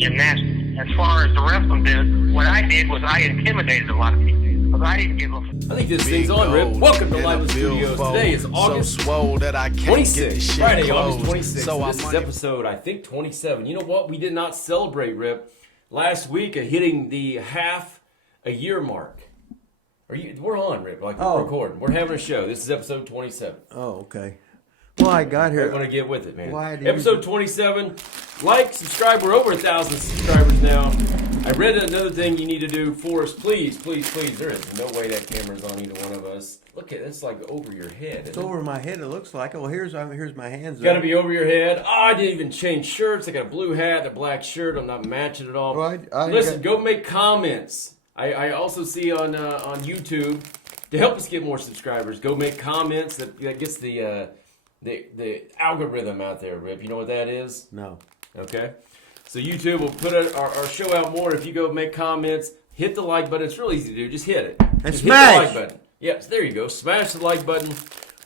gymnastics. As far as the wrestling did, what I did was I intimidated a lot of people. Because I didn't give a... I think this thing's on, Rip. Welcome to Live Studios. Today is August 26th. Friday, August 26th. This is episode, I think, 27. You know what? We did not celebrate, Rip, last week of hitting the half-a-year mark. We're on, Rip. We're recording. We're having a show. This is episode 27. Oh, okay. Well, I got here. I'm going to get with it, man. Episode 27. Like, subscribe. We're over 1,000 subscribers now. I read another thing you need to do for us. Please. There is no way that camera's on either one of us. Look at it. It's like over your head. It's over my head, it looks like. Oh, here's my hands. It's got to be over your head. Oh, I didn't even change shirts. I got a blue hat, a black shirt. I'm not matching at all. Well, Listen, go make comments. I also see on YouTube, to help us get more subscribers, go make comments. That gets the algorithm out there, Rip. You know what that is? No. Okay. So YouTube will put our show out more if you go make comments. Hit the like button. It's real easy to do. Just hit it. And smash. Hit the like button. Yes, there you go. Smash the like button.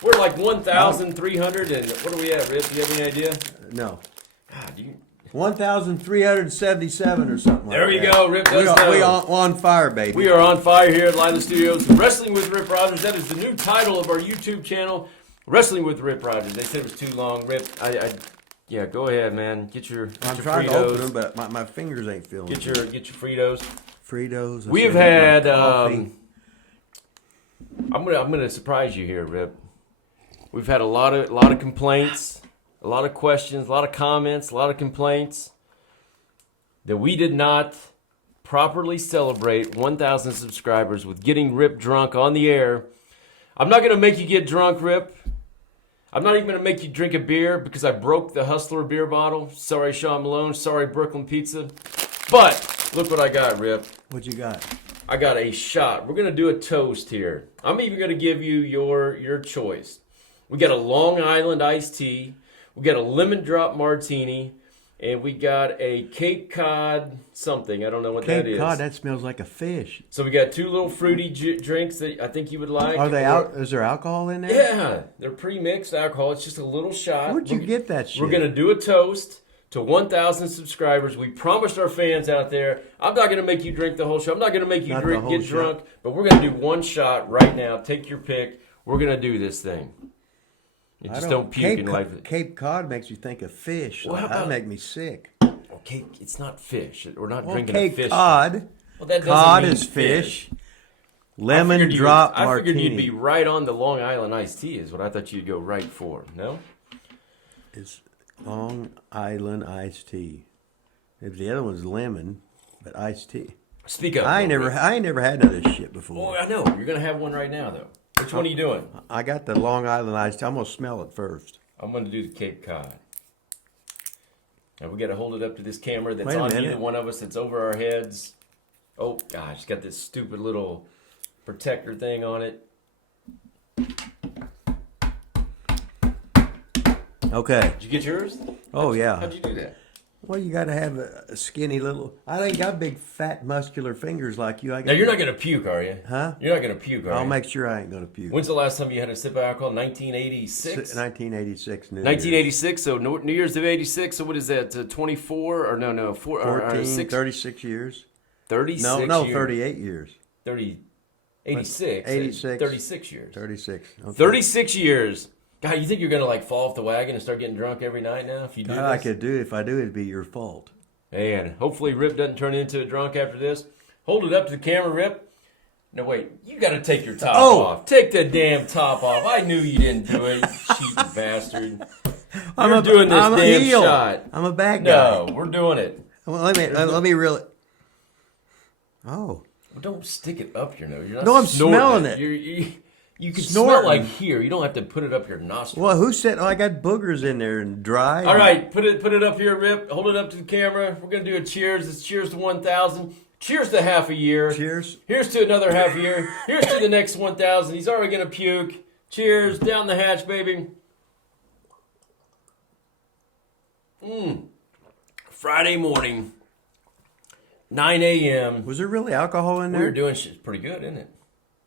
We're like 1,300 and what are we at, Rip? Do you have any idea? No. God, 1,377 or something like that. There you go, Rip. We are on fire, baby. We are on fire here at Live Studios. Wrestling with Rip Rogers. That is the new title of our YouTube channel. Wrestling with Rip Rogers. They said it was too long. Rip, yeah, go ahead, man. Get your I'm Fritos. trying to open them, but my fingers ain't feeling Get it. your Fritos. Fritos. We have had. I'm gonna surprise you here, Rip. We've had a lot of complaints, a lot of questions, a lot of comments, a lot of complaints that we did not properly celebrate 1,000 subscribers with getting Rip drunk on the air. I'm not gonna make you get drunk, Rip. I'm not even going to make you drink a beer because I broke the Hustler beer bottle. Sorry, Sean Malone. Sorry, Brooklyn Pizza. But look what I got, Rip. What you got? I got a shot. We're going to do a toast here. I'm even going to give you your choice. We got a Long Island iced tea. We got a lemon drop martini. And we got a Cape Cod something. I don't know what that is. Cape Cod, that smells like a fish. So we got two little fruity drinks that I think you would like. Are they out? Is there alcohol in there? Yeah, they're pre-mixed alcohol. It's just a little shot. Where'd you get that shit? We're going to do a toast to 1,000 subscribers. We promised our fans out there, I'm not going to make you drink the whole show. I'm not going to make you get drunk. But we're going to do one shot right now. Take your pick. We're going to do this thing. You just don't puke in life. Cape Cod makes you think of fish. Well, that make me sick. Okay, it's not fish. We're not drinking Cape a fish. Cod. Well, that Cod mean is fish. fish. Lemon drop I martini. figured you'd be right on the Long Island iced tea is what I thought you'd go right for. No? It's Long Island iced tea. The other one's lemon, but iced tea. Speak up. I ain't never had none of this shit before. Oh, I know. You're going to have one right now, though. Which one are you doing? I got the Long Island iced tea. I'm going to smell it first. I'm going to do the Cape Cod. And we got to hold it up to this camera that's Wait a on minute. either one of us that's over our heads. Oh, gosh. It's got this stupid little protector thing on it. Okay. Did you get yours? Yeah. How'd you do that? Well, you got to have a skinny little... I ain't got big, fat, muscular fingers like you. Now, you're not going to puke, are you? Huh? You're not going to puke, are you? I'll make sure I ain't going to puke. When's the last time you had a sip of alcohol? 1986? 1986. 1986, so New Year's of 86, so what is that, 24, or no, 14, 36 years. 36 No, years. 38 years. 86. 86. 36 years. 36. Okay. 36 years. God, you think you're going to fall off the wagon and start getting drunk every night now if you do this? I could do it. If I do, it'd be your fault. And hopefully Rip doesn't turn into a drunk after this. Hold it up to the camera, Rip. No, wait. You got to take your top off. Take the damn top off. I knew you didn't do it, you cheating bastard. You're doing this damn heel. shot. I'm a bad guy. No, we're doing it. Well, let me really... Oh. Well, don't stick it up your nose. You're not No, I'm snorting smelling it. You can Snorting. smell like here. You don't have to put it up your nostril. Well, who said... I got boogers in there and dry. All right, put it up here, Rip. Hold it up to the camera. We're going to do a cheers. It's cheers to 1,000. Cheers to half a year. Cheers. Here's to another half a year. Here's to the next 1,000. He's already going to puke. Cheers. Down the hatch, baby. Friday morning, 9 a.m. Was there really alcohol in there? We were doing shit pretty good, isn't it?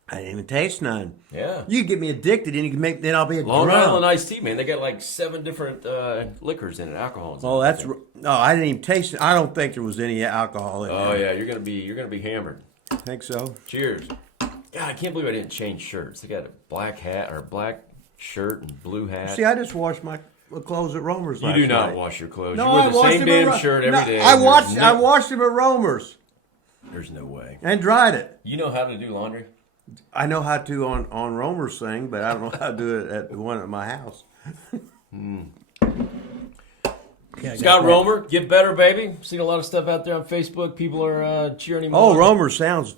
I didn't even taste none. Yeah. You get me addicted, and you can make. Then I'll be a Long drunk. Island iced tea, man. They got like 7 different liquors in it, alcohols. Oh, that's no. I didn't even taste it. I don't think there was any alcohol in Oh there. yeah, you're gonna be hammered. I think so. Cheers. God, I can't believe I didn't change shirts. They got a black hat or black shirt and blue hat. See, I just washed my clothes at Romer's you last do not night. wash your clothes. No, you wear I the washed same them damn at shirt no, every day. I There's washed them at Romer's There's no way. and dried it. You know how to do laundry? I know how to on Romer's thing, but I don't know how to do it at the one at my house. Yeah, Scott Romer, get better, baby. Seen a lot of stuff out there on Facebook. People are cheering him Oh, on. Romer sounds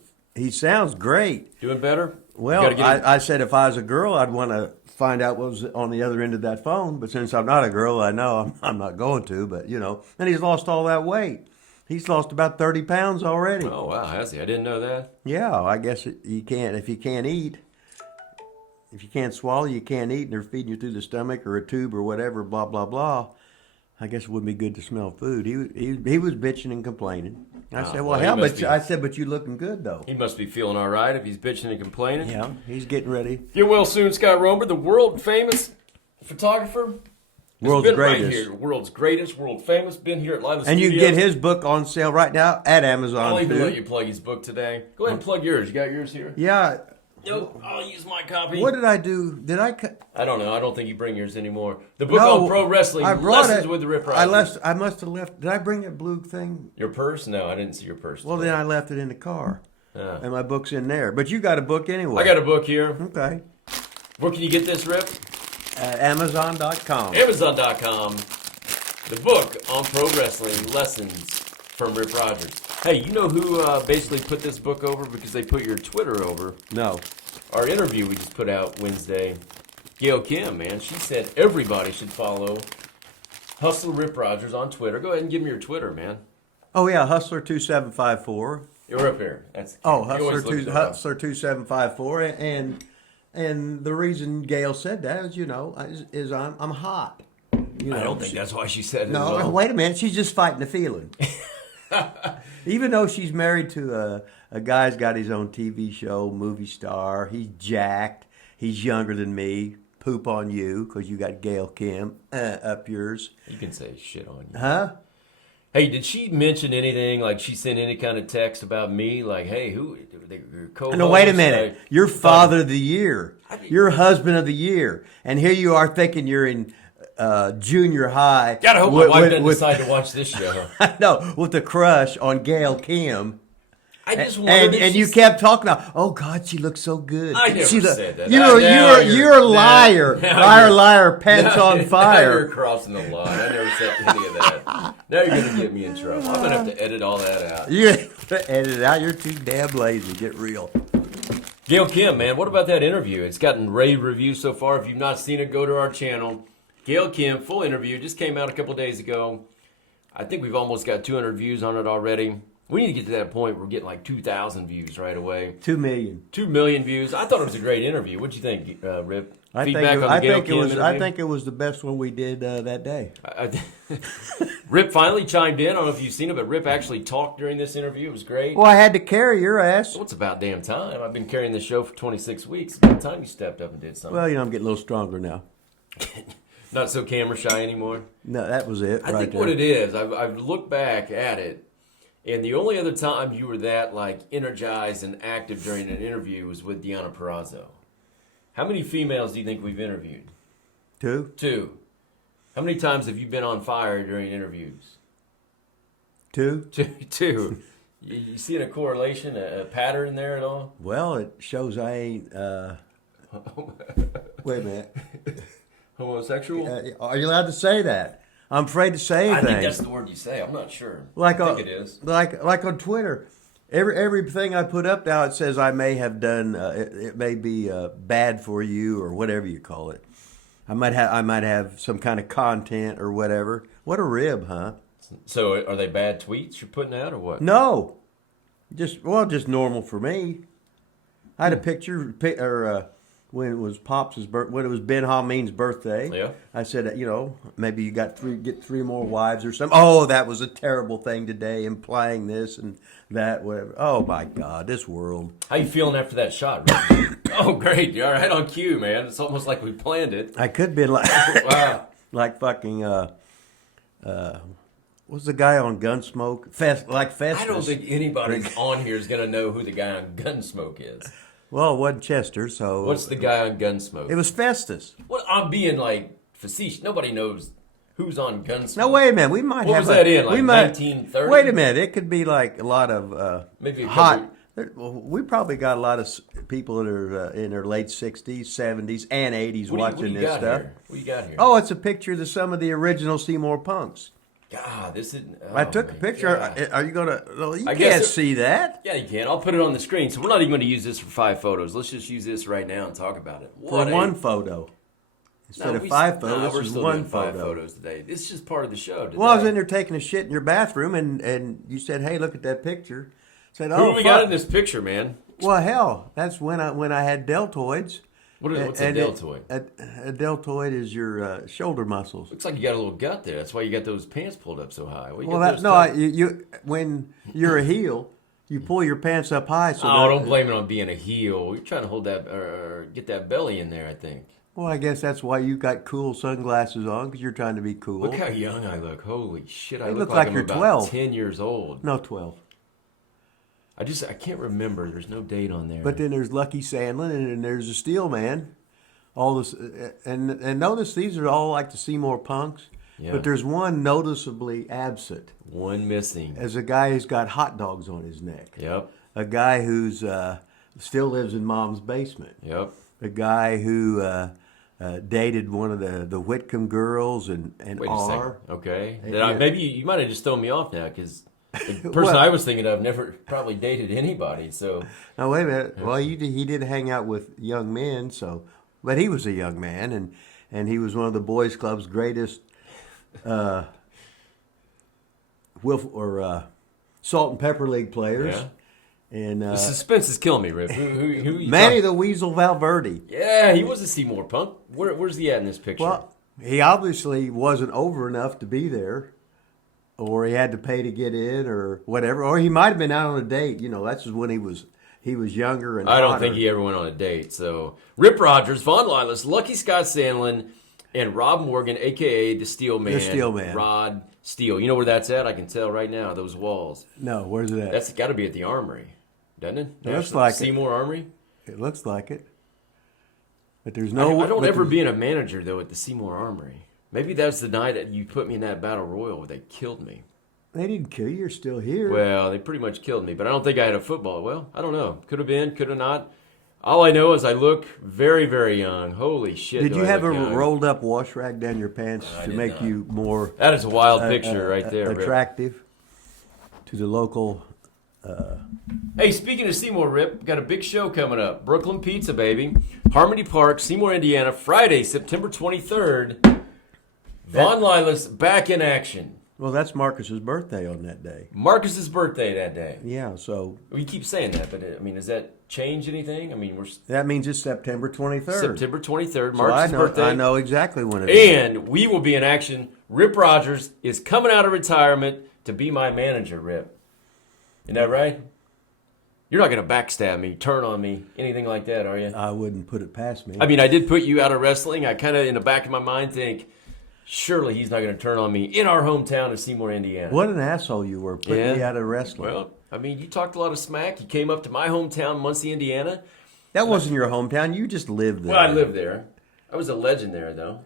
great. Doing better? Well, I said if I was a girl, I'd want to find out what was on the other end of that phone. But since I'm not a girl, I know I'm not going to. But, and he's lost all that weight. He's lost about 30 pounds already. Oh, wow, has he? I didn't know that. Yeah, I guess you can't, if you can't eat, if you can't swallow, you can't eat, and they're feeding you through the stomach or a tube or whatever, blah, blah, blah. I guess it wouldn't be good to smell food. He was bitching and complaining. I said, well, hell, but you looking good, though. He must be feeling all right if he's bitching and complaining. Yeah, he's getting ready. Get well soon, Scott Romer, the world famous photographer. World's been greatest. Right here. World's greatest, world famous. Been here at Live And you Studios. can get his book on sale right now at Amazon, I'll even too. let you plug his book today. Go ahead and plug yours. You got yours here? Yeah. Nope. I'll use my copy. What did I do? I don't know. I don't think you bring yours anymore. The book on pro wrestling, I brought Lessons it. with the Rip Rogers. I must have left. Did I bring that blue thing? Your purse? No, I didn't see your purse. Well, then I left it in the car. Oh. And my book's in there. But you got a book anyway. I got a book here. Okay. Where can you get this, Rip? Amazon.com. Amazon.com. The book on pro wrestling, Lessons from Rip Rogers. Hey, you know who basically put this book over because they put your Twitter over? No. Our interview we just put out Wednesday. Gail Kim, man, she said everybody should follow Hustler Rip Rogers on Twitter. Go ahead and give me your Twitter, man. Oh, yeah, Hustler2754. You're up here. That's Oh, you always look so Hustler2754. And the reason Gail said that is I'm hot. I don't think that's why she said it. No, wait a minute. She's just fighting the feeling. Even though she's married to a guy's got his own TV show, movie star. He's jacked. He's younger than me. Poop on you because you got Gail Kim up yours. You can say shit on you. Huh? Hey, did she mention anything? Like she sent any kind of text about me? Like, hey, who? Your co-host? No, wait a minute. You're father of the year. You're husband of the year. And here you are thinking you're in junior high. Gotta hope my wife doesn't decide to watch this show. No, with a crush on Gail Kim. I just wondered And you kept talking about, oh God, she looks so good. I never said that. You're a liar, liar, pants on fire. Now you're crossing the line. I never said any of that. Now you're gonna get me in trouble. I'm gonna have to edit all that out. You edit it out. You're too damn lazy. Get real. Gail Kim, man, what about that interview? It's gotten rave reviews so far. If you've not seen it, go to our channel. Gail Kim, full interview, just came out a couple days ago. I think we've almost got 200 views on it already. We need to get to that point where we're getting like 2,000 views right away. 2 million. 2 million views. I thought it was a great interview. What'd you think, Rip? I think it was the best one we did that day. Rip finally chimed in. I don't know if you've seen it, but Rip actually talked during this interview. It was great. Well, I had to carry your ass. Well, it's about damn time. I've been carrying this show for 26 weeks. It's about time you stepped up and did something. Well, I'm getting a little stronger now. Not so camera shy anymore. No, that was it. I think what it is, I've looked back at it, and the only other time you were that like energized and active during an interview was with Deonna Purrazzo. How many females do you think we've interviewed? 2. 2. How many times have you been on fire during interviews? 2. 2. You seeing a correlation, a pattern there at all? Well, it shows I ain't. Wait a minute. Homosexual? Are you allowed to say that? I'm afraid to say anything. I think that's the word you say. I'm not sure. I think it is. Like on Twitter, everything I put up now, it says I may have done. It may be bad for you or whatever you call it. I might have some kind of content or whatever. What a rib, huh? So are they bad tweets you're putting out or what? No, just normal for me. I had a picture or when it was when it was Ben Hameen's birthday. Yeah. I said, maybe you get three more wives or something. Oh, that was a terrible thing today, implying this and that, whatever. Oh my God, this world. How you feeling after that shot, Rick? Oh, great. You're right on cue, man. It's almost like we planned it. I could be like, Wow. like fucking, what's the guy on Gunsmoke? Like Festus. I don't think anybody on here is going to know who the guy on Gunsmoke is. Well, it wasn't Chester, so. What's the guy on Gunsmoke? It was Festus. Well, I'm being like facetious. Nobody knows who's on Gunsmoke. No, wait a minute. We might What have was that in, like 1930? Wait a minute. It could be like a lot of Maybe a hot. We probably got a lot of people that are in their late 60s, 70s, and 80s watching this stuff. What you got here? Oh, it's a picture of some of the original Seymour Punks. God, this is. I took a picture. God. Are you gonna? Well, you I can't guess see that. Yeah, you can. I'll put it on the screen. So we're not even going to use this for 5 photos. Let's just use this right now and talk about it. For one photo. Instead of 5 photos, we're it's still one doing 5 photo. photos today. This is just part of the show today. Well, I was in there taking a shit in your bathroom, and you said, "Hey, look at that picture." I said, Who "Oh, do we fuck. got in this picture, man? Well, hell, that's when I had deltoids. What's a deltoid? A deltoid is your shoulder muscles. Looks like you got a little gut there. That's why you got those pants pulled up so high. What, you Well, got those you when you're a heel, you pull your pants up high. So don't blame it on being a heel. You're trying to hold that or get that belly in there, I think. Well, I guess that's why you got cool sunglasses on, because you're trying to be cool. Look how young I look. Holy shit, I You look look like I'm you're about 12. 10 years old. No, 12. I can't remember. There's no date on there. But then there's Lucky Sandlin, and then there's the Steel Man. All this, and notice these are all like the Seymour Punks. Yeah. But there's one noticeably absent. One missing. As a guy who's got hot dogs on his neck. Yep. A guy who's still lives in mom's basement. Yep. A guy who dated one of the Whitcomb girls and Wait a second. Okay. Yeah. Maybe you might have just thrown me off now because the person Well- I was thinking of never probably dated anybody. So Now wait a minute. Well, he did hang out with young men, but he was a young man, and he was one of the boys' club's greatest salt and pepper league players. Yeah. And the suspense is killing me, Rip. Who you Manny talking- the Weasel Valverde. Yeah, he was a Seymour Punk. Where's he at in this picture? Well, he obviously wasn't over enough to be there, or he had to pay to get in, or whatever, or he might have been out on a date. That's just when he was younger and I don't hotter. think he ever went on a date. So Rip Rogers, Von Lilas, Lucky Scott Sandlin, and Rob Morgan, a.k.a. the Steel Man. The Steel Man. Rod Steel. You know where that's at? I can tell right now, those walls. No, where's it at? That's got to be at the Armory, doesn't it? It looks like it. Seymour Armory? It looks like it. But there's I no. don't but ever there's- being a manager, though, at the Seymour Armory. Maybe that's the night that you put me in that battle royal where they killed me. They didn't kill you. You're still here. Well, they pretty much killed me, but I don't think I had a football. Well, I don't know. Could have been, could have not. All I know is I look very, very young. Holy shit. Did do you I have a look young. rolled up wash rag down your pants I to did make not. you more That is a wild picture right there, Rip. attractive to the local? Hey, speaking of Seymour, Rip, got a big show coming up. Brooklyn Pizza, baby. Harmony Park, Seymour, Indiana, Friday, September 23rd. Von Lilas back in action. Well, that's Marcus's birthday on that day. Marcus's birthday that day. Yeah, so We keep saying that, but I mean, does that change anything? I mean, we're that means it's September 23rd. September 23rd, So Marcus's birthday. I know exactly when it is. And we will be in action. Rip Rogers is coming out of retirement to be my manager, Rip. Isn't that right? You're not going to backstab me, turn on me, anything like that, are you? I wouldn't put it past me. I mean, I did put you out of wrestling. I kind of, in the back of my mind, think, surely he's not going to turn on me in our hometown of Seymour, Indiana. What an asshole you were putting Yeah. me out of wrestling. Well, I mean, you talked a lot of smack. You came up to my hometown, Muncie, Indiana. that wasn't your hometown. You just lived there. Well, I lived there. I was a legend there, though.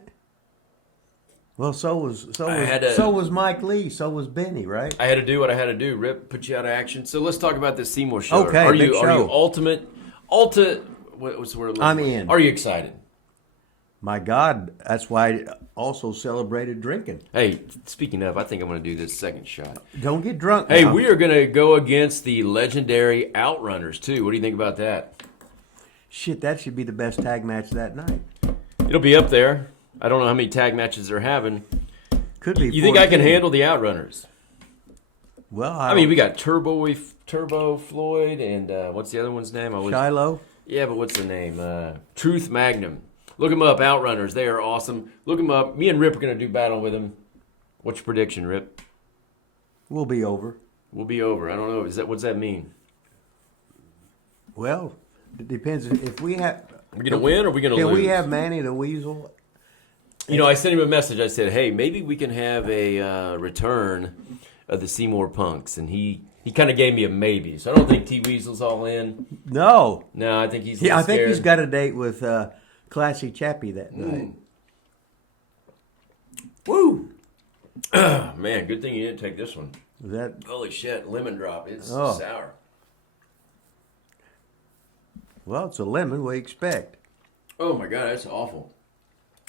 Well, so was Mike Lee. So was Benny, right? I had to do what I had to do. Rip, put you out of action. So let's talk about this Seymour show. Okay, are big you show. what's the word? I'm in. Are you excited? My God, that's why I also celebrated drinking. Hey, speaking of, I think I'm going to do this second shot. Don't get drunk. Hey, now. we are going to go against the legendary Outrunners, too. What do you think about that? Shit, that should be the best tag match that night. It'll be up there. I don't know how many tag matches they're having. Could be. You think I can 14. handle the Outrunners? Well, I mean, we got Turbo Floyd and what's the other one's name? Shiloh. Yeah, but what's the name? Truth Magnum. Look him up, Outrunners. They are awesome. Look him up. Me and Rip are going to do battle with him. What's your prediction, Rip? We'll be over. We'll be over. I don't know. What's that mean? Well, it depends. If we have... Are we going to win or are we going to lose? Can we have Manny the Weasel? You know, I sent him a message. I said, hey, maybe we can have a return of the Seymour Punks. And he kind of gave me a maybe. So I don't think T-Weasel's all in. No. No, I think he's I scared. think he's got a date with Classy Chappie that night. Woo! Man, good thing you didn't take this one. Is that... Holy shit, lemon drop. It's Oh. sour. Well, it's a lemon. What do you expect? Oh my god, that's awful.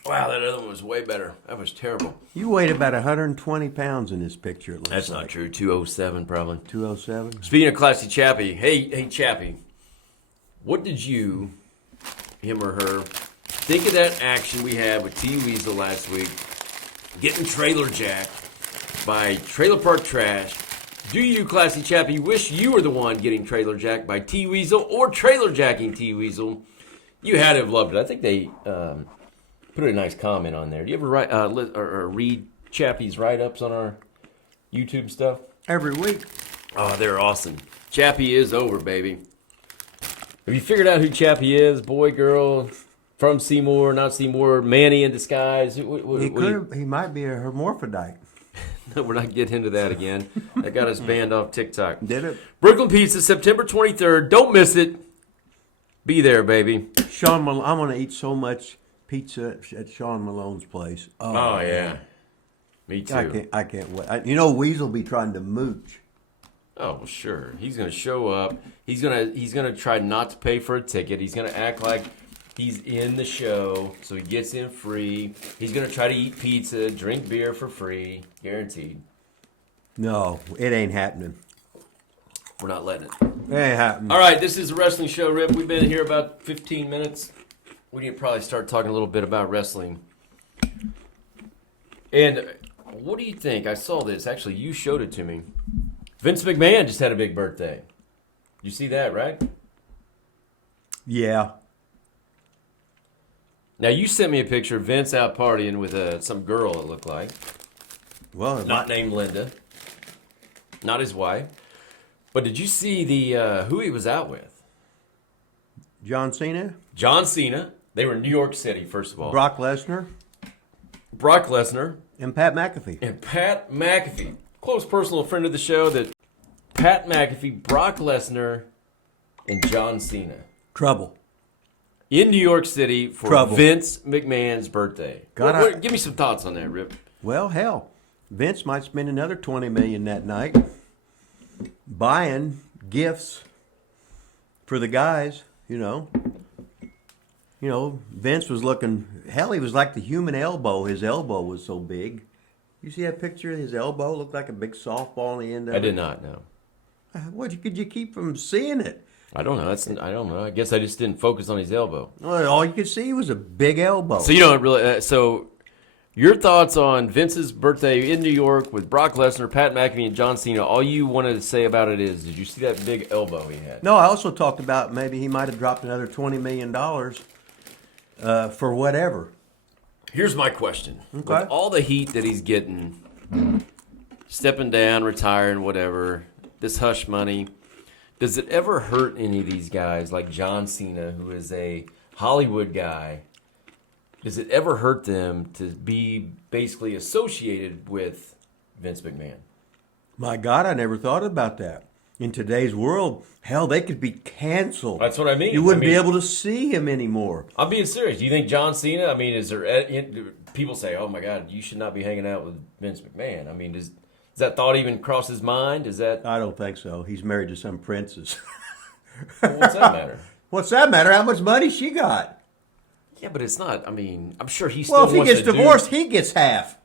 Wow, that other one was way better. That was terrible. You weighed about 120 pounds in this picture, it looks That's like. not true. 207 probably. 207? Speaking of Classy Chappie, hey Chappie, what did you, him or her, think of that action we had with T Weasel last week, getting trailer jacked by Trailer Park Trash? Do you, Classy Chappie, wish you were the one getting trailer jacked by T Weasel or trailer jacking T Weasel? You had to have loved it. I think they put a nice comment on there. Do you ever write or read Chappie's write-ups on our YouTube stuff? Every week. Oh, they're awesome. Chappie is over, baby. Have you figured out who Chappie is? Boy, girl, from Seymour, not Seymour, Manny in disguise? He might be a hermaphrodite. No, we're not getting into that again. That got us banned off TikTok. Did it? Brooklyn Pizza, September 23rd. Don't miss it. Be there, baby. Sean Malone, I'm going to eat so much pizza at Sean Malone's place. Oh yeah. Me too. I can't wait. You know, Weasel be trying to mooch. Oh, well, sure. He's going to show up. He's gonna try not to pay for a ticket. He's going to act like he's in the show, so he gets in free. He's going to try to eat pizza, drink beer for free. Guaranteed. No, it ain't happening. We're not letting it. It ain't happening. All right, this is a wrestling show, Rip. We've been here about 15 minutes. We need to probably start talking a little bit about wrestling. And what do you think? I saw this. Actually, you showed it to me. Vince McMahon just had a big birthday. You see that, right? Yeah. Now, you sent me a picture of Vince out partying with some girl, it looked like. Well, Not named Linda. Not his wife. But did you see the who he was out with? John Cena? John Cena. They were in New York City, first of all. BrockLesnar? BrockLesnar. And PatMcAfee. And PatMcAfee. Close personal friend of the show that PatMcAfee, BrockLesnar, and John Cena. Trouble. In New York City for Trouble. Vince McMahon's birthday. God, Give me some thoughts on that, Rip. Well, hell, Vince might spend another $20 million that night buying gifts for the guys, you know. You know, Vince was looking, hell, he was like the human elbow. His elbow was so big. You see that picture? His elbow looked like a big softball on the end of it. I did not know. What could you keep from seeing it? I don't know. I don't know. I guess I just didn't focus on his elbow. Well, all you could see was a big elbow. So you don't really. So your thoughts on Vince's birthday in New York with Brock Lesnar, Pat McAfee, and John Cena? All you wanted to say about it is, did you see that big elbow he had? No, I also talked about maybe he might have dropped another $20 million for whatever. Here's my question: Okay. with all the heat that he's getting, stepping down, retiring, whatever, this hush money. Does it ever hurt any of these guys like John Cena, who is a Hollywood guy? Does it ever hurt them to be basically associated with Vince McMahon? My God, I never thought about that. In today's world, hell, they could be canceled. That's what I mean. You wouldn't be able to see him anymore. I'm being serious. Do you think John Cena, I mean, is there people say, oh my God, you should not be hanging out with Vince McMahon? I mean, does that thought even cross his mind? Is that... I don't think so. He's married to some princess. Well, what's that matter? What's that matter? How much money she got? Yeah, but it's not, I mean, I'm sure he still Well, if he wants gets to divorced, he gets half.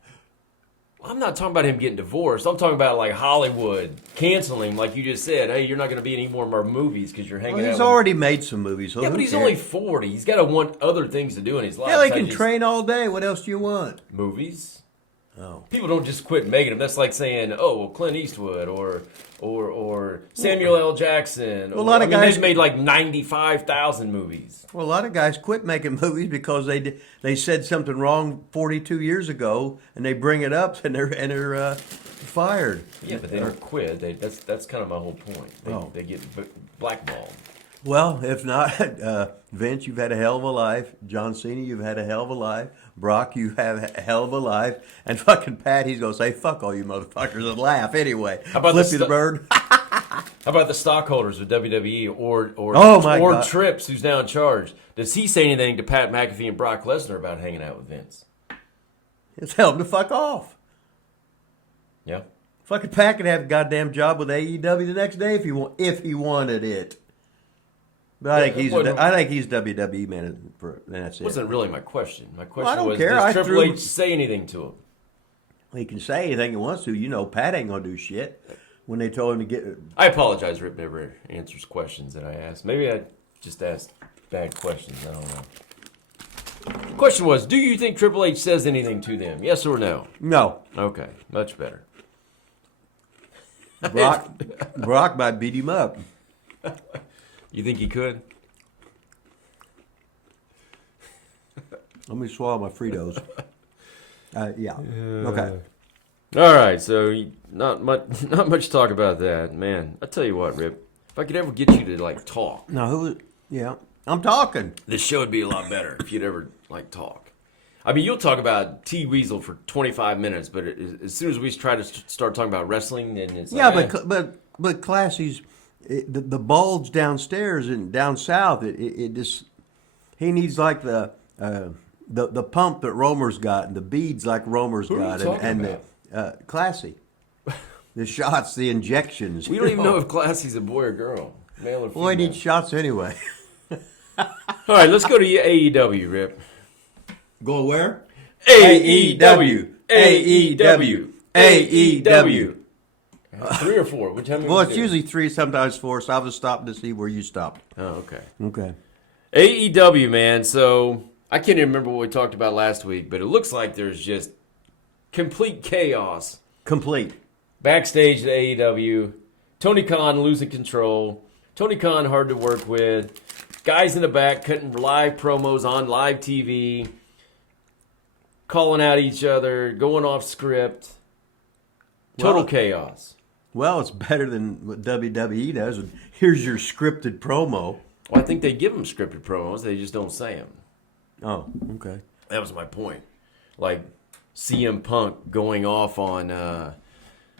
I'm not talking about him getting divorced. I'm talking about like Hollywood canceling, like you just said. Hey, you're not going to be in any more of our movies because you're hanging Well, out. he's with... already made some movies. So Yeah, but he's only 40. He's got to want other things to do in his life. Hell, he besides can just train all day. What else do you want? movies. Oh. People don't just quit making them. That's like saying, oh, well, Clint Eastwood or Samuel L. Jackson. Well, a lot of guys they've made like 95,000 movies. Well, a lot of guys quit making movies because they said something wrong 42 years ago, and they bring it up and they're fired. Yeah, but they don't quit. That's kind of my whole point. They get blackballed. Well, if not, Vince, you've had a hell of a life. John Cena, you've had a hell of a life. Brock, you have a hell of a life. And fucking Pat, he's going to say, fuck all you motherfuckers and laugh anyway. How about Flippy the Bird? How about the stockholders of WWE or God. Trips, who's now in charge? Does he say anything to Pat McAfee and Brock Lesnar about hanging out with Vince? Tell him to fuck off. Yeah. Fucking Pat could have a goddamn job with AEW the next day if he wanted it. But I think he's WWE man. That's it. Wasn't really my question. My question was, care. does Triple H say anything to him? He can say anything he wants to. You know, Pat ain't gonna do shit. When they told him to get, I apologize. Rip never answers questions that I ask. Maybe I just asked bad questions. I don't know. The question was, do you think Triple H says anything to them? Yes or no? No. Okay, much better. Brock might beat him up. You think he could? Let me swallow my Fritos. Yeah. Okay. All right. So not much talk about that, man. I tell you what, Rip. If I could ever get you to like talk, No, yeah, I'm talking. this show would be a lot better if you'd ever like talk. I mean, you'll talk about T Weasel for 25 minutes, but as soon as we try to start talking about wrestling, then it's Yeah, like, but Classy's the bulge downstairs and down south. It just he needs like the pump that Romer's got and the beads like Romer's Who are you got talking and about? Classy. The shots, the injections. we don't even know if Classy's a boy or girl, male or female. Well, he needs shots anyway. All right, let's go to AEW, Rip. Go where? AEW. AEW. 3 or 4? Which time? Well, it's usually 3, sometimes 4. So I was stopping to see where you stopped. Oh, okay. Okay. AEW, man. So I can't even remember what we talked about last week, but it looks like there's just complete chaos Complete. backstage at AEW. Tony Khan losing control. Tony Khan hard to work with. Guys in the back cutting live promos on live TV. Calling out each other. Going off script. Total chaos. Well, it's better than what WWE does. And here's your scripted promo. Well, I think they give them scripted promos. They just don't say them. Oh, okay. That was my point. Like CMPunk going off on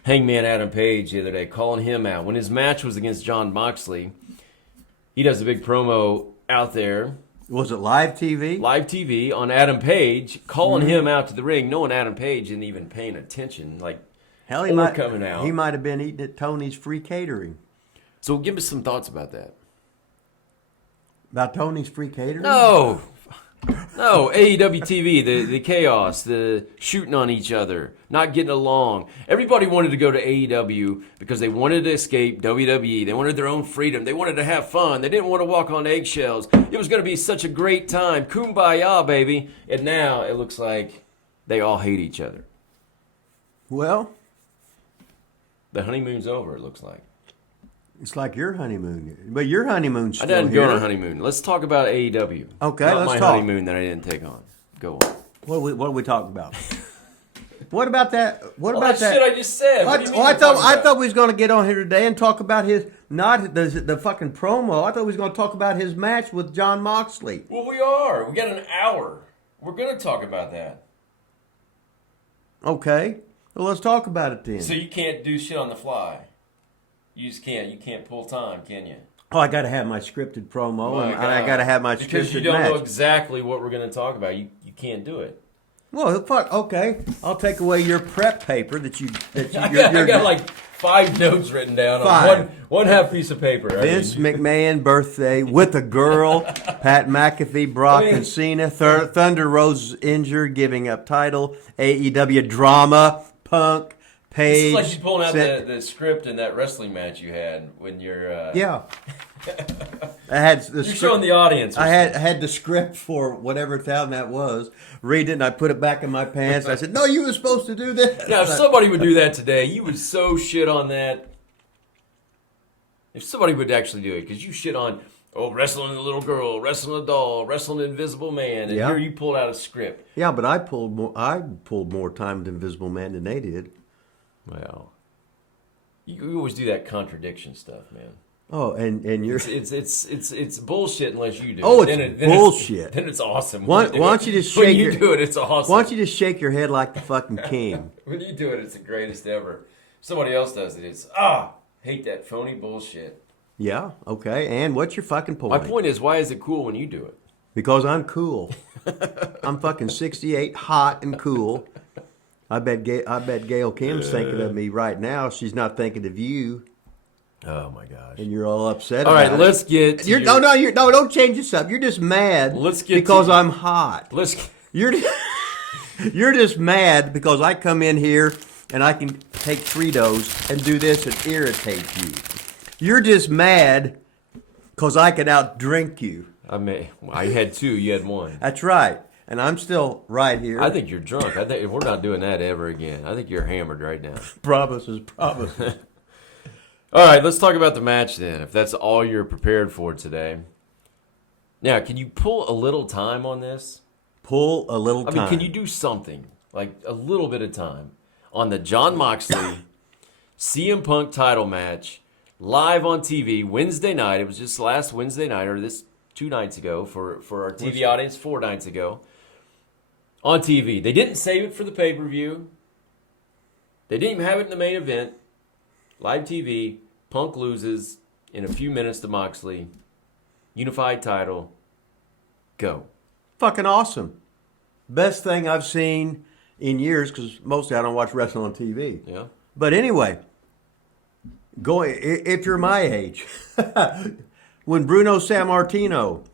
Hangman Adam Page the other day, calling him out. When his match was against JonMoxley, he does a big promo out there. Was it live TV? Live TV on Adam Page, calling him out to the ring, knowing Adam Page isn't even paying attention. Like, Hell, he might coming out. He might have been eating at Tony's free catering. So give us some thoughts about that. About Tony's free catering? No, AEW TV, the chaos, the shooting on each other, not getting along. Everybody wanted to go to AEW because they wanted to escape WWE. They wanted their own freedom. They wanted to have fun. They didn't want to walk on eggshells. It was going to be such a great time. Kumbaya, baby. And now it looks like they all hate each other. Well, The honeymoon's over, it looks like. it's like your honeymoon. But your honeymoon's I still didn't here. go on a honeymoon. Let's talk about AEW. Okay, Not let's my talk. honeymoon that I didn't take on. Go on. What are we talking about? What about that? What All about that shit I just said. What do you mean I we're talking about? thought we was going to get on here today and talk about not the fucking promo. I thought we was going to talk about his match with John Moxley. Well, we are. We got an hour. We're going to talk about that. Okay, well let's talk about it then. So you can't do shit on the fly. You just can't. You can't pull time, can you? Oh, I got to have my scripted promo, and I got to have my because scripted you don't match. know exactly what we're going to talk about. You can't do it. Well, fuck. Okay, I'll take away your prep paper that you. I got like 5 notes written down 5. on one half piece of paper. Vince McMahon birthday with a girl, Pat McAfee, Brock and Cena, Thunder Rose injured, giving up title, AEW drama, Punk, Page. This is like you pulling out the script in that wrestling match you had when you're. Yeah. I had the You're script. showing the audience. I had the script for whatever town that was. Read it, and I put it back in my pants. I said, "No, you were supposed to do this." Now, if somebody would do that today, you would so shit on that. If somebody would actually do it, because you shit on, wrestling a little girl, wrestling a doll, wrestling an Invisible Man, and here you pulled out a script. Yeah, but I pulled more time with Invisible Man than they did. Well, you always do that contradiction stuff, man. Oh, and you're it's bullshit unless you do. Oh, it. It's bullshit. Then it's awesome. Why don't you just shake when you do it? It's awesome. Why don't you just shake your head like the fucking king? When you do it, it's the greatest ever. If somebody else does it, it's hate that phony bullshit. Yeah, okay. And what's your fucking point? My point is, why is it cool when you do it? Because I'm cool. I'm fucking 68, hot and cool. I bet Gail Kim's thinking of me right now. She's not thinking of you. Oh my gosh! And you're all upset. All about right, let's get. No, don't change this up. You're just mad. Let's get because I'm hot. You're you're just mad because I come in here and I can take Fritos and do this and irritate you. You're just mad because I can outdrink you. I had two. You had one. That's right. And I'm still right here. I think you're drunk. I think we're not doing that ever again. I think you're hammered right now. Promises. All right, let's talk about the match then, if that's all you're prepared for today. Now, can you pull a little time on this? Pull a little time. I mean, can you do something, like a little bit of time, on the Jon Moxley CMPunk title match, live on TV, Wednesday night. It was just last Wednesday night, or this 2 nights ago for our TV audience, 4 nights ago. On TV. They didn't save it for the pay-per-view. They didn't even have it in the main event. Live TV, Punk loses in a few minutes to Moxley. Unified title. Go. Fucking awesome. Best thing I've seen in years, because mostly I don't watch wrestling on TV. Yeah. But anyway, if you're my age, when Bruno Sammartino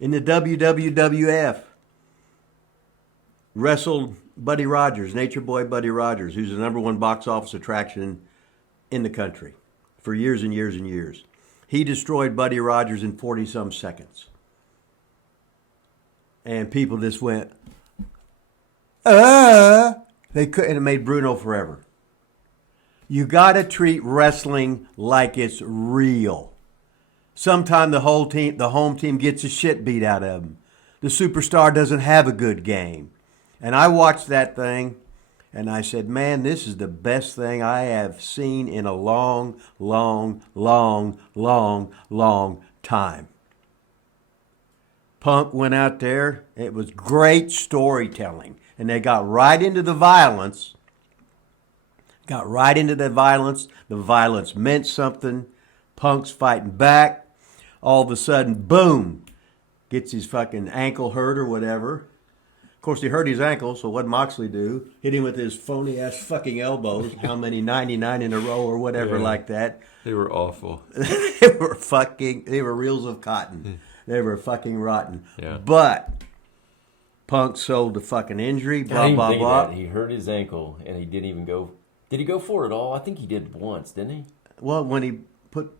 in the WWF wrestled Buddy Rogers, Nature Boy Buddy Rogers, who's the #1 box office attraction in the country for years and years and years. He destroyed Buddy Rogers in 40-some seconds. And people just went, they couldn't, and it made Bruno forever. You got to treat wrestling like it's real. Sometime the home team gets the shit beat out of them. The superstar doesn't have a good game. And I watched that thing, and I said, man, this is the best thing I have seen in a long, long, long, long, long time. Punk went out there. It was great storytelling. And they got right into the violence. The violence meant something. Punk's fighting back. All of a sudden, boom, gets his fucking ankle hurt or whatever. Of course, he hurt his ankle, so what'd Moxley do? Hit him with his phony-ass fucking elbows. How many? 99 in a row or whatever like that. They were awful. They were reels of cotton. They were fucking rotten. Yeah. But Punk sold the fucking injury, blah, blah, blah. He hurt his ankle, and he didn't even go. Did he go for it at all? I think he did once, didn't he? Well, when he put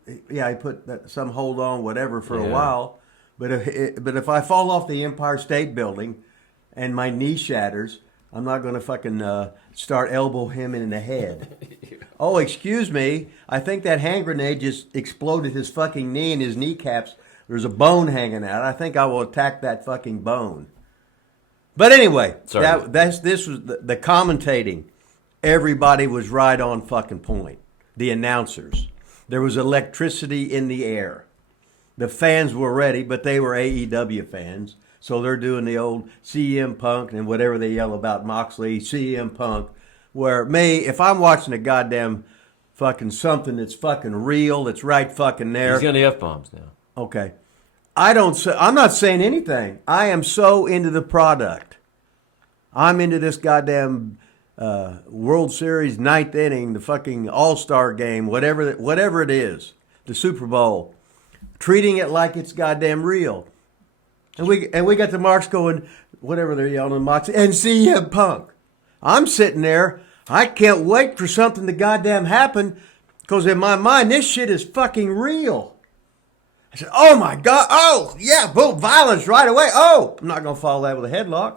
some hold on, whatever, for a while. But if I fall off the Empire State Building and my knee shatters, I'm not going to fucking start elbow him in the head. Oh, excuse me. I think that hand grenade just exploded his fucking knee and his kneecaps. There's a bone hanging out. I think I will attack that fucking bone. But anyway, this was the commentating. Everybody was right on fucking point. The announcers. There was electricity in the air. The fans were ready, but they were AEW fans. So they're doing the old CM Punk and whatever they yell about Moxley, CM Punk. Where if I'm watching a goddamn fucking something that's fucking real, that's right fucking there. He's got the F-bombs now. Okay. I'm not saying anything. I am so into the product. I'm into this goddamn World Series 9th inning, the fucking All-Star game, whatever it is, the Super Bowl. Treating it like it's goddamn real. And we got the marks going, whatever they're yelling, Moxley, and CM Punk. I'm sitting there. I can't wait for something to goddamn happen, because in my mind, this shit is fucking real. I said, oh my God, oh, yeah, boom, violence right away. Oh, I'm not going to follow that with a headlock.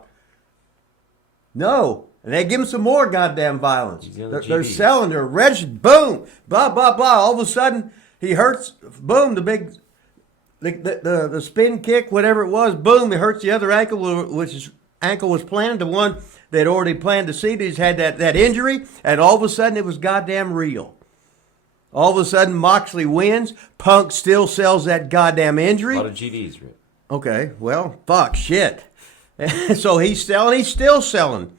No. And they give him some more goddamn violence. He's on They're, the they're GD. selling, they're registered, boom, blah, blah, blah. All of a sudden, he hurts, boom, the spin kick, whatever it was, boom, it hurts the other ankle, which his ankle was planted, the one they'd already planned to see. He's had that injury, and all of a sudden it was goddamn real. All of a sudden, Moxley wins. Punk still sells that goddamn injury. A lot of GDs, Rip. Okay, well, fuck, shit. So he's still selling.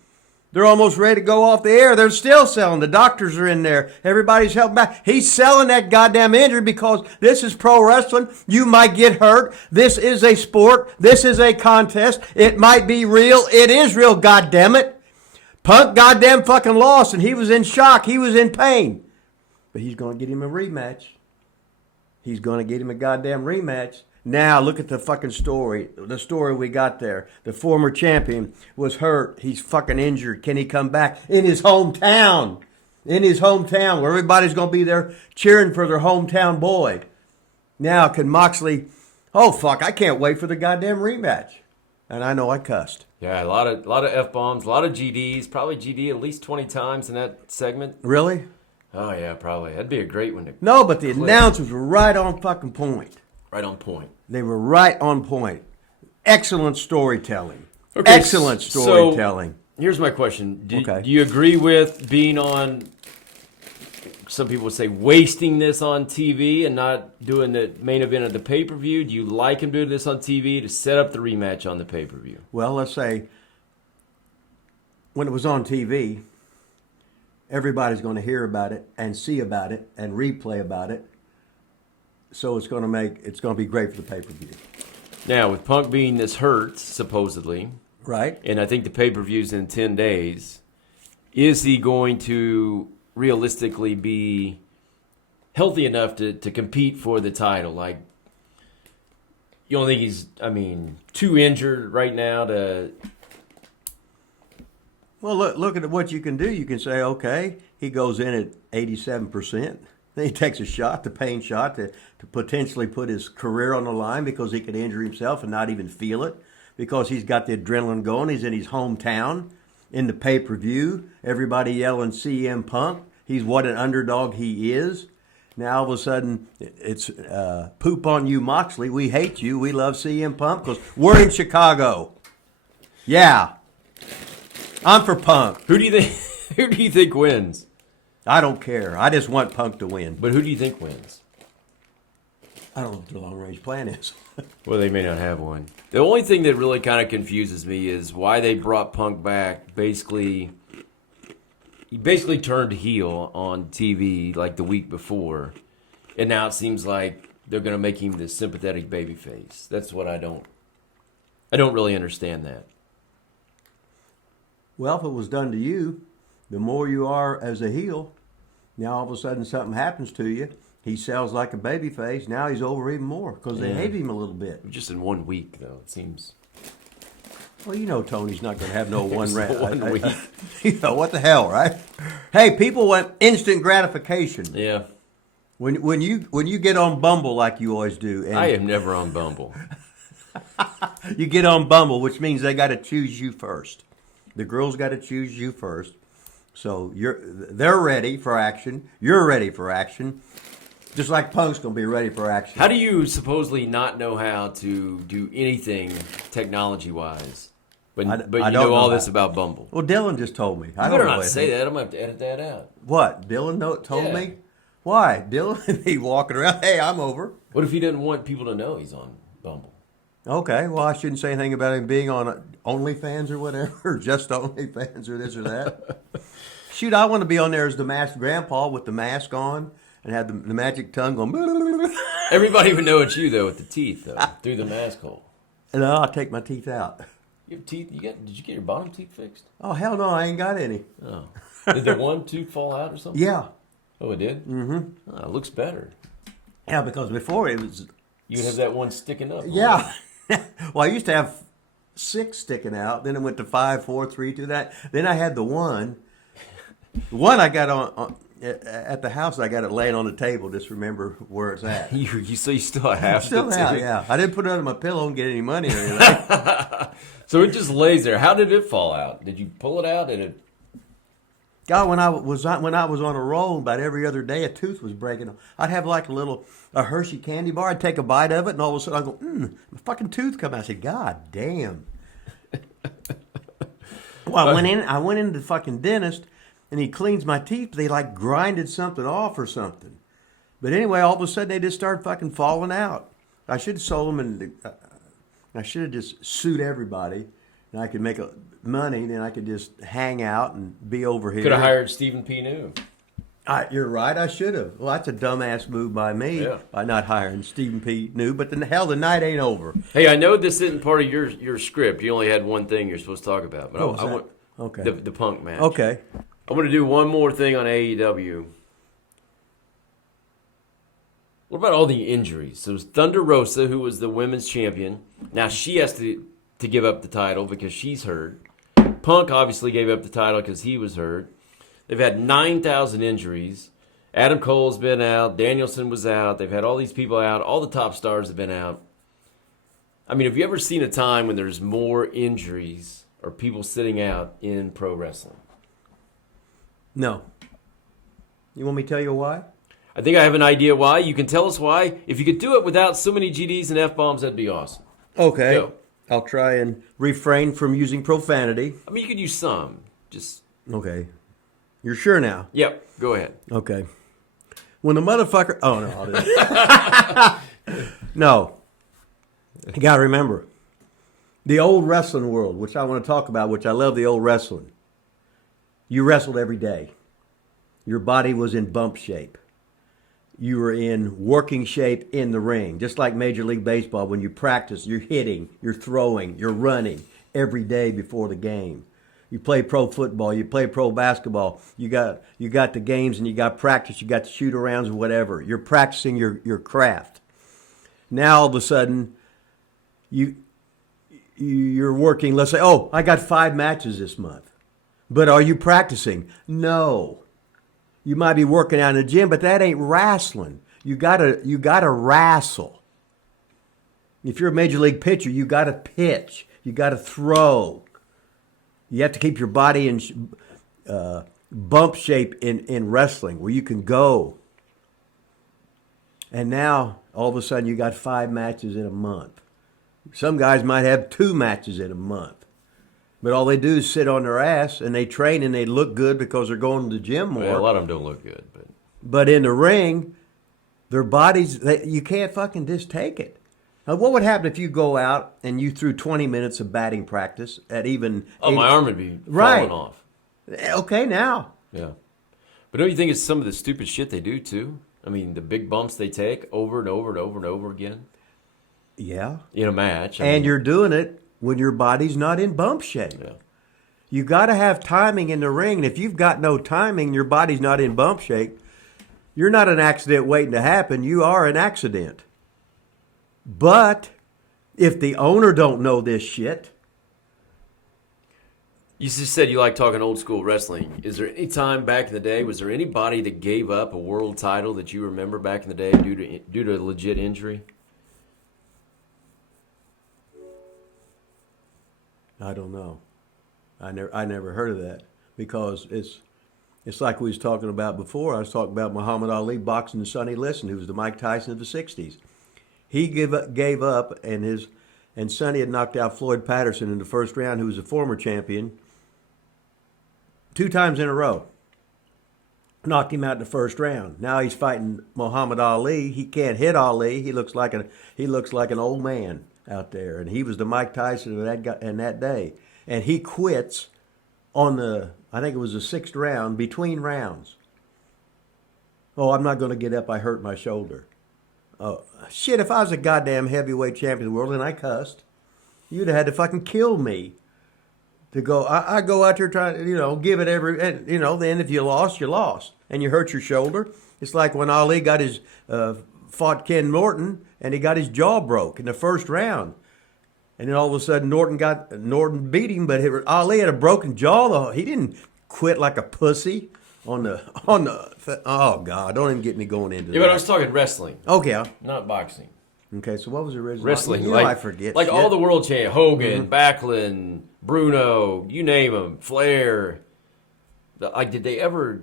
They're almost ready to go off the air. They're still selling. The doctors are in there. Everybody's helping back. He's selling that goddamn injury because this is pro wrestling. You might get hurt. This is a sport. This is a contest. It might be real. It is real, goddammit. Punk goddamn fucking lost, and he was in shock. He was in pain. But he's going to get him a rematch. He's going to get him a goddamn rematch. Now, look at the fucking story. The story we got there. The former champion was hurt. He's fucking injured. Can he come back? In his hometown. In his hometown, where everybody's going to be there cheering for their hometown boy. Now, can Moxley... Oh, fuck, I can't wait for the goddamn rematch. And I know I cussed. Yeah, a lot of F-bombs, a lot of GDs. Probably GD at least 20 times in that segment. Really? Oh, yeah, probably. That'd be a great one to No, but the clip. announcers were right on fucking point. Right on point. They were right on point. Excellent storytelling. Okay, Excellent storytelling. So, here's my question. Do Okay. you agree with being on, some people would say, wasting this on TV and not doing the main event of the pay-per-view? Do you like him doing this on TV to set up the rematch on the pay-per-view? Well, let's say when it was on TV, everybody's going to hear about it and see about it and replay about it. So it's going to be great for the pay-per-view. Now, with Punk being this hurt, supposedly, Right? and I think the pay-per-view's in 10 days, is he going to realistically be healthy enough to compete for the title? Like, you don't think he's, too injured right now to... Well, look at what you can do. You can say, okay, he goes in at 87%. Then he takes a shot, the pain shot, to potentially put his career on the line because he could injure himself and not even feel it because he's got the adrenaline going. He's in his hometown in the pay-per-view. Everybody yelling CMPunk. He's what an underdog he is. Now, all of a sudden, it's poop on you, Moxley. We hate you. We love CMPunk because we're in Chicago. Yeah. I'm for Punk. Who do you think wins? I don't care. I just want Punk to win. But who do you think wins? I don't know what the long-range plan is. Well, they may not have one. The only thing that really kind of confuses me is why they brought Punk back. He basically turned heel on TV like the week before, and now it seems like they're going to make him this sympathetic babyface. That's what I don't really understand that. Well, if it was done to you, the more you are as a heel, now all of a sudden something happens to you. He sells like a babyface. Now he's over even more because they hate him a little bit. Just in 1 week, though, it seems. Well, you know Tony's not going to have no one Just round. 1 week. You know, what the hell, right? Hey, people want instant gratification. Yeah. When you get on Bumble like you always do. And I am never on Bumble. You get on Bumble, which means they got to choose you first. The girls got to choose you first. So they're ready for action. You're ready for action. Just like Punk's going to be ready for action. How do you supposedly not know how to do anything technology-wise? But I you don't know all know this how. about Bumble. Well, Dylan just told me. You I better don't know not say anything. that. I'm going to have to edit that out. What? Dylan told Yeah. me? Why? Dylan? He walking around, hey, I'm over. What if he doesn't want people to know he's on Bumble? Okay, well, I shouldn't say anything about him being on OnlyFans or whatever, or just OnlyFans or this or that. Shoot, I want to be on there as the masked grandpa with the mask on and have the magic tongue going. Everybody would know it's you, though, with the teeth, though, through the mask hole. No, I'll take my teeth out. You have teeth? Did you get your bottom teeth fixed? Oh, hell no, I ain't got any. Oh. Did the one tooth fall out or something? Yeah. Oh, it did? Mm-hmm. Oh, it looks better. Yeah, because before it was... You have that one sticking up. Yeah. Well, I used to have 6 sticking out. Then it went to 5, 4, 3, 2. That. Then I had the one. The one I got on at the house. I got it laying on the table. Just remember where it's at. So you still have Still the have, tooth? yeah. I didn't put it under my pillow and get any money or anything. So it just lays there. How did it fall out? Did you pull it out? Did it? God, when I was on a roll, about every other day, a tooth was breaking. I'd have like a Hershey candy bar. I'd take a bite of it, and all of a sudden I go, my fucking tooth come out. I said, God damn. Well, I went into the fucking dentist, and he cleans my teeth. They like grinded something off or something. But anyway, all of a sudden they just started fucking falling out. I should have sold them, and I should have just sued everybody, and I could make money, and then I could just hang out and be over here. Could have hired Stephen P. New. You're right, I should have. Well, that's a dumbass move by me by not hiring Stephen P. New, but the night ain't over. Hey, I know this isn't part of your script. You only had one thing you're supposed to talk about. But I want okay. the Punk match. Okay. I want to do one more thing on AEW. What about all the injuries? So it was Thunder Rosa, who was the women's champion. Now she has to give up the title because she's hurt. Punk obviously gave up the title because he was hurt. They've had 9,000 injuries. Adam Cole's been out. Danielson was out. They've had all these people out. All the top stars have been out. I mean, have you ever seen a time when there's more injuries or people sitting out in pro wrestling? No. You want me to tell you why? I think I have an idea why. You can tell us why. If you could do it without so many GDs and F-bombs, that'd be awesome. Okay. Go. I'll try and refrain from using profanity. I mean, you could use some. Just okay. You're sure now? Yep. Go ahead. Okay. When the motherfucker... Oh, no. I'll do it. No. You got to remember. The old wrestling world, which I want to talk about, which I love the old wrestling. You wrestled every day. Your body was in bump shape. You were in working shape in the ring. Just like Major League Baseball, when you practice, you're hitting, you're throwing, you're running every day before the game. You play pro football, you play pro basketball. You got the games and you got practice, you got the shoot-arounds and whatever. You're practicing your craft. Now all of a sudden, you're working, let's say, oh, I got 5 matches this month. But are you practicing? No. You might be working out in the gym, but that ain't wrestling. You gotta wrestle. If you're a major league pitcher, you gotta pitch. You gotta throw. You have to keep your body in bump shape in wrestling, where you can go. And now, all of a sudden, you got 5 matches in a month. Some guys might have 2 matches in a month. But all they do is sit on their ass, and they train, and they look good because they're going to the gym more. Well, a lot of them don't look good. But in the ring, their bodies, you can't fucking just take it. Now, what would happen if you go out and you threw 20 minutes of batting practice at even... my arm would be falling off. Okay, now. Yeah. But don't you think it's some of the stupid shit they do, too? I mean, the big bumps they take over and over and over and over again. Yeah. In a match. And you're doing it when your body's not in bump shape. Yeah. You got to have timing in the ring. And if you've got no timing, your body's not in bump shape, you're not an accident waiting to happen. You are an accident. But if the owner don't know this shit... You just said you like talking old school wrestling. Is there any time back in the day, was there anybody that gave up a world title that you remember back in the day due to a legit injury? I don't know. I never heard of that, because it's like we was talking about before. I was talking about Muhammad Ali boxing Sonny Liston, who was the Mike Tyson of the 60s. He gave up, and Sonny had knocked out Floyd Patterson in the first round, who was a former champion, 2 times in a row. Knocked him out in the first round. Now he's fighting Muhammad Ali. He can't hit Ali. He looks like an old man out there, and he was the Mike Tyson of that day. And he quits on I think it was the 6th round, between rounds. Oh, I'm not going to get up. I hurt my shoulder. Oh, shit, if I was a goddamn heavyweight champion of the world and I cussed, you'd have had to fucking kill me to go. I go out there trying to, give it every, and, then if you lost, you lost. And you hurt your shoulder. It's like when Ali got fought Ken Norton, and he got his jaw broke in the first round. And then all of a sudden Norton beat him, but Ali had a broken jaw though. He didn't quit like a pussy on the oh God, don't even get me going into that. Yeah, but I was talking wrestling. Okay. Not boxing. Okay, so what was the original? Wrestling. I forget. Like shit. All the world champions, Hogan, Backlund, Bruno, you name them, Flair. Like, did they ever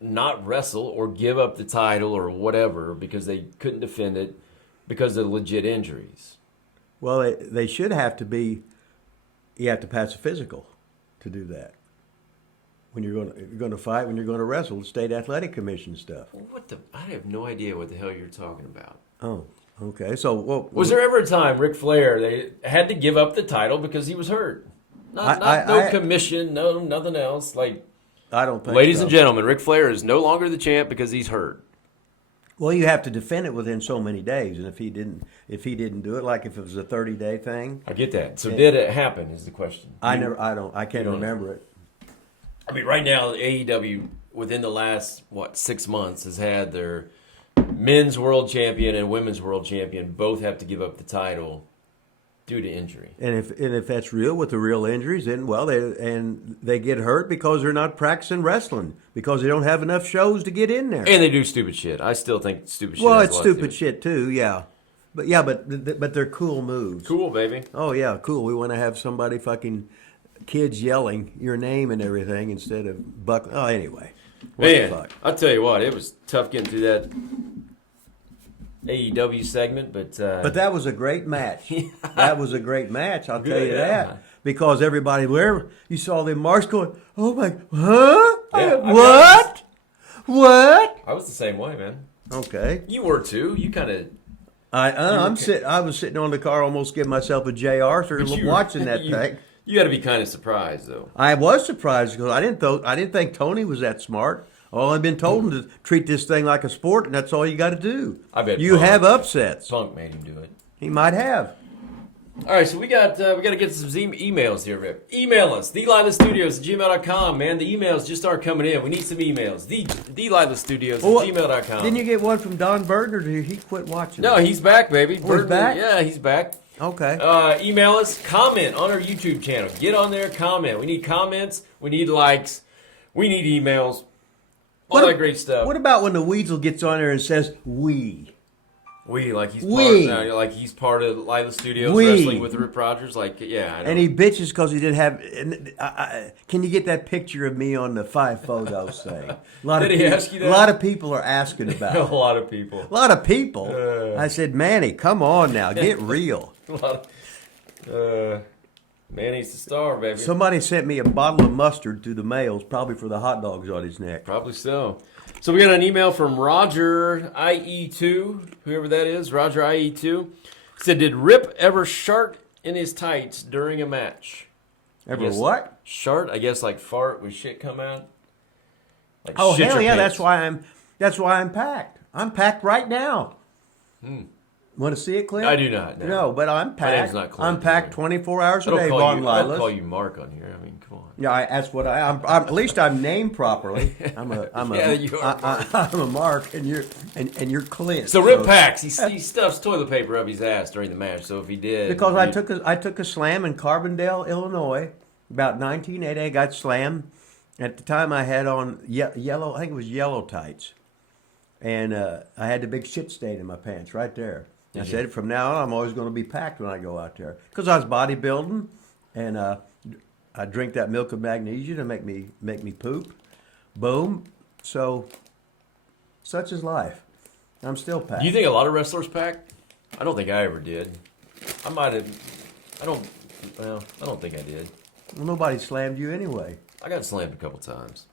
not wrestle or give up the title or whatever because they couldn't defend it because of legit injuries? Well, they should have to be. You have to pass a physical to do that. When you're going to fight, when you're going to wrestle, state athletic commission stuff. I have no idea what the hell you're talking about. Oh, okay. So, was there ever a time Ric Flair they had to give up the title because he was hurt? No commission, no nothing else. Like, I don't think. Ladies and gentlemen, Ric Flair is no longer the champ because he's hurt. Well, you have to defend it within so many days, and if he didn't do it, like if it was a 30-day thing. I get that. So did it happen? Is the question. I can't remember it. I mean, right now, AEW, within the last, 6 months, has had their men's world champion and women's world champion both have to give up the title due to injury. And if that's real with the real injuries, then, well, they get hurt because they're not practicing wrestling, because they don't have enough shows to get in there. And they do stupid shit. I still think stupid shit. Well, it's stupid shit, too, yeah. But they're cool moves. Cool, baby. Oh, yeah, cool. We want to have somebody fucking... kids yelling your name and everything instead of Buck. Oh, anyway. Man, I'll tell you what, it was tough getting through that AEW segment, but that was a great match. That was a great match, I'll tell you that. Because everybody, wherever you saw them march going, oh my, huh? Yeah, What? I was the same way, man. Okay. You were too. You kind of... I was sitting on the car, almost giving myself a J. Arthur watching that thing. You got to be kind of surprised, though. I was surprised because I didn't think Tony was that smart. All I've been told him to treat this thing like a sport, and that's all you got to do. I bet you have upsets. Punk made him do it. He might have. All right, so we got to get some emails here, Rip. Email us, thelilasstudios@gmail.com, man. The emails just aren't coming in. We need some emails. thelilasstudios@gmail.com. Didn't you get one from Don Burton, or did he quit watching? No, he's back, baby. He's back? Yeah, he's back. Okay. Email us, comment on our YouTube channel. Get on there, comment. We need comments. We need likes. We need emails. All that great stuff. What about when the Weasel gets on there and says, we? Like he's part of Lila Studios wrestling with Rip Rogers. Like, yeah. And he bitches because he didn't have. Can you get that picture of me on the 5 photos thing? Did he ask you that? A lot of people are asking about it. A lot of people. I said, Manny, come on now, get real. Manny's the star, baby. Somebody sent me a bottle of mustard through the mails, probably for the hot dogs on his neck. Probably so. So we got an email from Roger IE2, whoever that is, Roger IE2. Said, did Rip ever shart in his tights during a match? Ever what? Shart, I guess like fart with shit come out. Like hell yeah, that's why I'm packed. I'm packed right now. Want to see it, Clint? I do not. No, but I'm packed. My name's not Clint. I'm packed 24 hours a day, Von Lilas. I don't call you Mark on here. I mean, come on. Yeah, that's what I'm. At least I'm named properly. I'm a Mark, and you're Clint. So Rip packs. He stuffs toilet paper up his ass during the match. So if he did, because I took a slam in Carbondale, Illinois, about 1980. I got slammed. At the time, I had on yellow. I think it was yellow tights, and I had the big shit stain in my pants right there. I said, from now on, I'm always going to be packed when I go out there. Because I was bodybuilding, and I drink that milk of magnesia to make me poop. Boom. So, such is life. I'm still packed. Do you think a lot of wrestlers pack? I don't think I ever did. I might have. I don't think I did. Well, nobody slammed you anyway. I got slammed a couple times.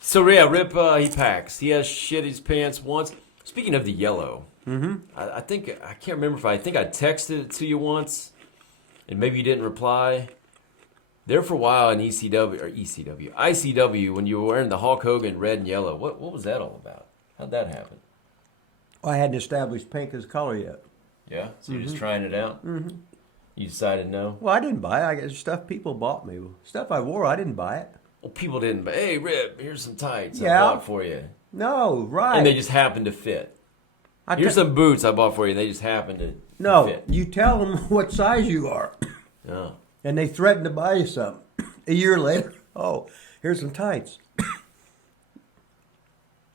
So, yeah, Rip, he packs. He has shit his pants once. Speaking of the yellow, I think I can't remember if I texted it to you once, and maybe you didn't reply. There for a while in ICW, when you were wearing the Hulk Hogan red and yellow, what was that all about? How'd that happen? Well, I hadn't established pink as color yet. Yeah, so you're just trying it out. You decided no. Well, I didn't buy it. I got stuff people bought me. Stuff I wore, I didn't buy it. Well, people didn't. But hey, Rip, here's some tights I Yeah. bought for you. No, right. And they just happened to fit. Here's some boots I bought for you. They just happened to fit. You tell them what size you are. Oh. And they threaten to buy you something. A year later, oh, here's some tights.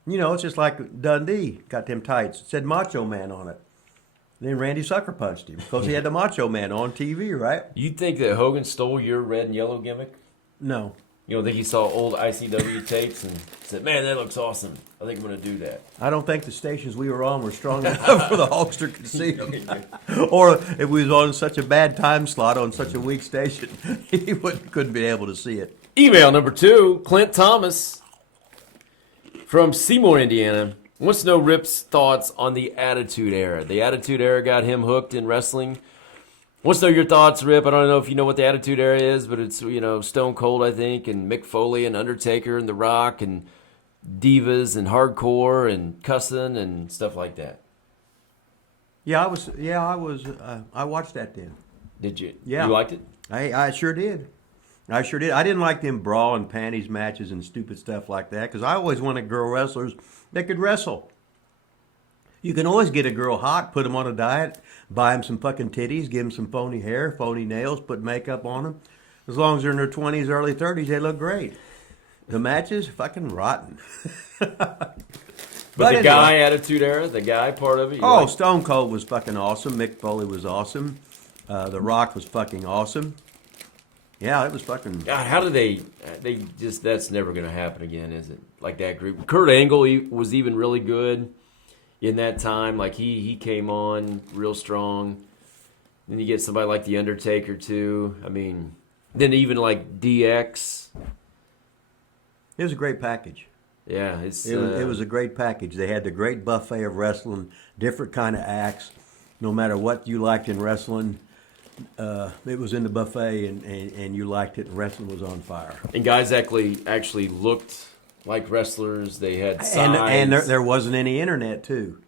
It's just like Dundee got them tights. It said Macho Man on it. Then Randy sucker punched him because he had the Macho Man on TV, right? You think that Hogan stole your red and yellow gimmick? No. You know, I think he saw old ICW tapes and said, "Man, that looks awesome. I think I'm going to do that." I don't think the stations we were on were strong enough for the Hulkster could see them. Or if we was on such a bad time slot on such a weak station, he couldn't be able to see it. Email number 2, Clint Thomas from Seymour, Indiana. Wants to know Rip's thoughts on the Attitude Era. The Attitude Era got him hooked in wrestling. Wants to know your thoughts, Rip. I don't know if you know what the Attitude Era is, but it's, you know, Stone Cold, I think, and Mick Foley and Undertaker and The Rock and divas and hardcore and cussing and stuff like that. I watched that then. Did you? Yeah. You liked it? I sure did. I didn't like them bra and panties matches and stupid stuff like that because I always wanted girl wrestlers that could wrestle. You can always get a girl hot, put them on a diet, buy them some fucking titties, give them some phony hair, phony nails, put makeup on them. As long as they're in their 20s, early 30s, they look great. The matches, fucking rotten. But the anyway, guy Attitude Era, the guy part of it? Stone Cold was fucking awesome. Mick Foley was awesome. The Rock was fucking awesome. Yeah, it was fucking... God, how do they just, that's never going to happen again, is it? Like that group. Kurt Angle was even really good in that time. Like he came on real strong. Then you get somebody like The Undertaker too. I mean, then even like DX. It was a great package. Yeah, it was a great package. They had the great buffet of wrestling, different kind of acts. No matter what you liked in wrestling, it was in the buffet, and you liked it. And wrestling was on fire. And guys actually looked like wrestlers. They had size. And there wasn't any internet too.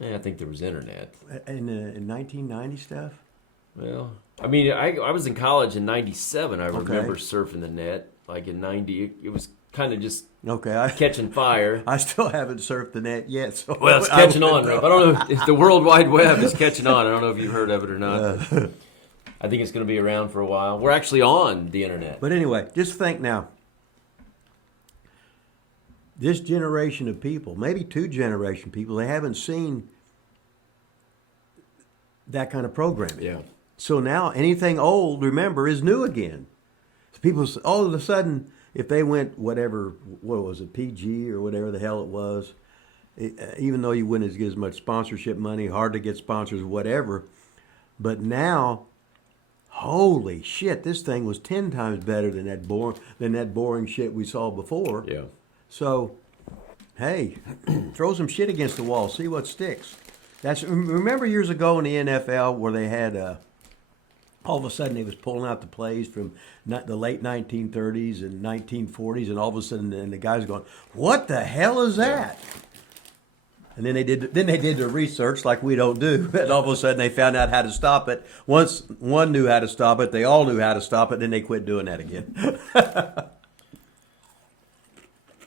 Yeah, I think there was internet in 1990 stuff. Well, I mean, I was in college in '97. I remember surfing the net. Like in '90, it was kind of just catching fire. I still haven't surfed the net yet. So well, it's catching on, Rip. I don't know if the World Wide Web is catching on. I don't know if you've heard of it or not. I think it's going to be around for a while. We're actually on the internet. But anyway, just think now. This generation of people, maybe 2 generation people, they haven't seen that kind of programming. Yeah. So now anything old, remember, is new again. People, all of a sudden, if they went what was it, PG or whatever the hell it was, even though you wouldn't get as much sponsorship money, hard to get sponsors, whatever. But now, holy shit, this thing was 10 times better than that boring shit we saw before. Yeah. So, hey, throw some shit against the wall, see what sticks. Remember years ago in the NFL where they had all of a sudden they was pulling out the plays from the late 1930s and 1940s, and all of a sudden the guys going, "What the hell is that?" And then they did the research like we don't do, and all of a sudden they found out how to stop it. Once one knew how to stop it, they all knew how to stop it. Then they quit doing that again.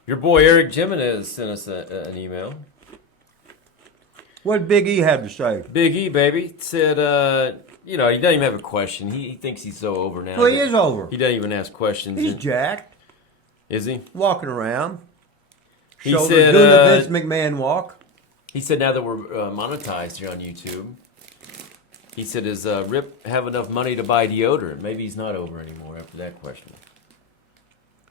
Your boy Eric Jimenez sent us an email. What did Big E have to say? Big E, baby, said, he doesn't even have a question. He thinks he's so over now. Well, he is over. He doesn't even ask questions. He's jacked. Is he? Walking around. He said, doing the Vince McMahon walk. He said now that we're monetized here on YouTube, he said, does Rip have enough money to buy deodorant? Maybe he's not over anymore after that question.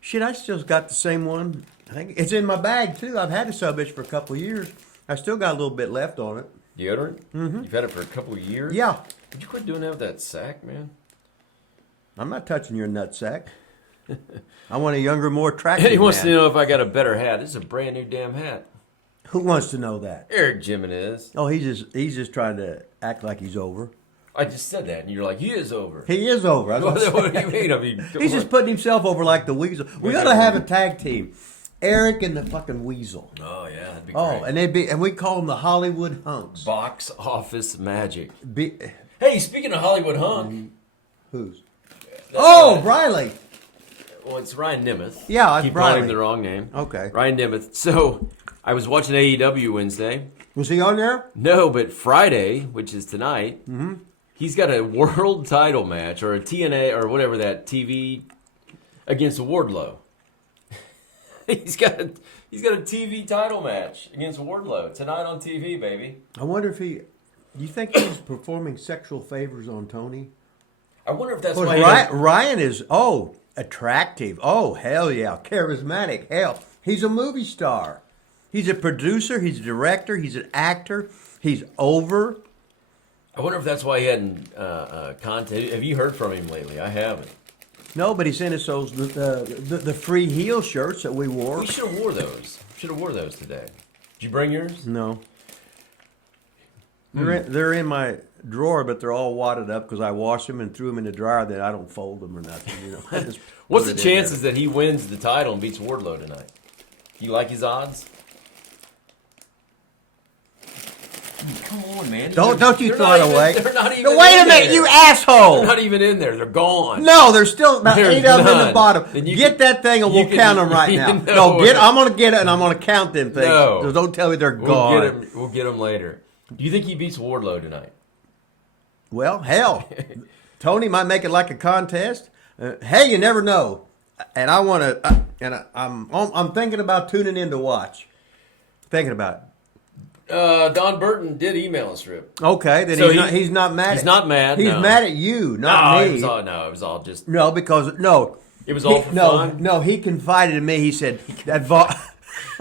Shit, I still got the same one. I think it's in my bag, too. I've had a sub-bitch for a couple of years. I still got a little bit left on it. Deodorant? Mm-hmm. You've had it for a couple of years? Yeah. Did you quit doing that with that sack, man? I'm not touching your nut sack. I want a younger, more attractive He wants man. to know if I got a better hat. This is a brand new damn hat. Who wants to know that? Eric Jimenez. Oh, he's just trying to act like he's over. I just said that, and you're like, he is over. He is over. What do you mean? I mean, he's just putting himself over like the Weasel. We got to have a tag team. Eric and the fucking Weasel. Oh, yeah, that'd be great. Oh, and we call them the Hollywood Hunks. Box office magic. Hey, speaking of Hollywood hunk. Who's? Riley. Well, it's Ryan Nemeth. Yeah, it's Keep Riley. calling him the wrong name. Okay. Ryan Nemeth. So, I was watching AEW Wednesday. Was he on there? No, but Friday, which is tonight, he's got a world title match, or a TNA, or whatever that TV, against Wardlow. He's got a TV title match against Wardlow tonight on TV, baby. I wonder if do you think he's performing sexual favors on Tony? I wonder if that's Well, why. Ryan is. Oh, Attractive. Oh, hell yeah. Charismatic. Hell, he's a movie star. He's a producer. He's a director. He's an actor. He's over. I wonder if that's why he hadn't content. Have you heard from him lately? I haven't. No, but he sent us those the free heel shirts that we wore. We should have wore those. Should have wore those today. Did you bring yours? No. They're in my drawer, but they're all wadded up because I washed them and threw them in the dryer. That I don't fold them or nothing. You know. I just What's put the it in chances that he wins the title and beats Wardlow tonight? You like his odds? Come on, man. Don't you throw it away. They're not even Wait a in minute, there. you asshole! They're not even in there. They're gone. No, there's still about There's 8 of them in the none. bottom. Then you Get can- that thing and you we'll can- count them right now. No. I'm going to get it and I'm going to count them things. No. So don't tell me they're gone. We'll get him later. Do you think he beats Wardlow tonight? Well, hell, Tony might make it like a contest. Hey, you never know. And I want to, I'm thinking about tuning in to watch. Thinking about it. Don Burton did email us, Rip. Okay, then So he's not mad. He's not mad. He's no. mad at you, not me. It was all just. No, because no. It was all for fun? No, he confided in me. He said that Vaughn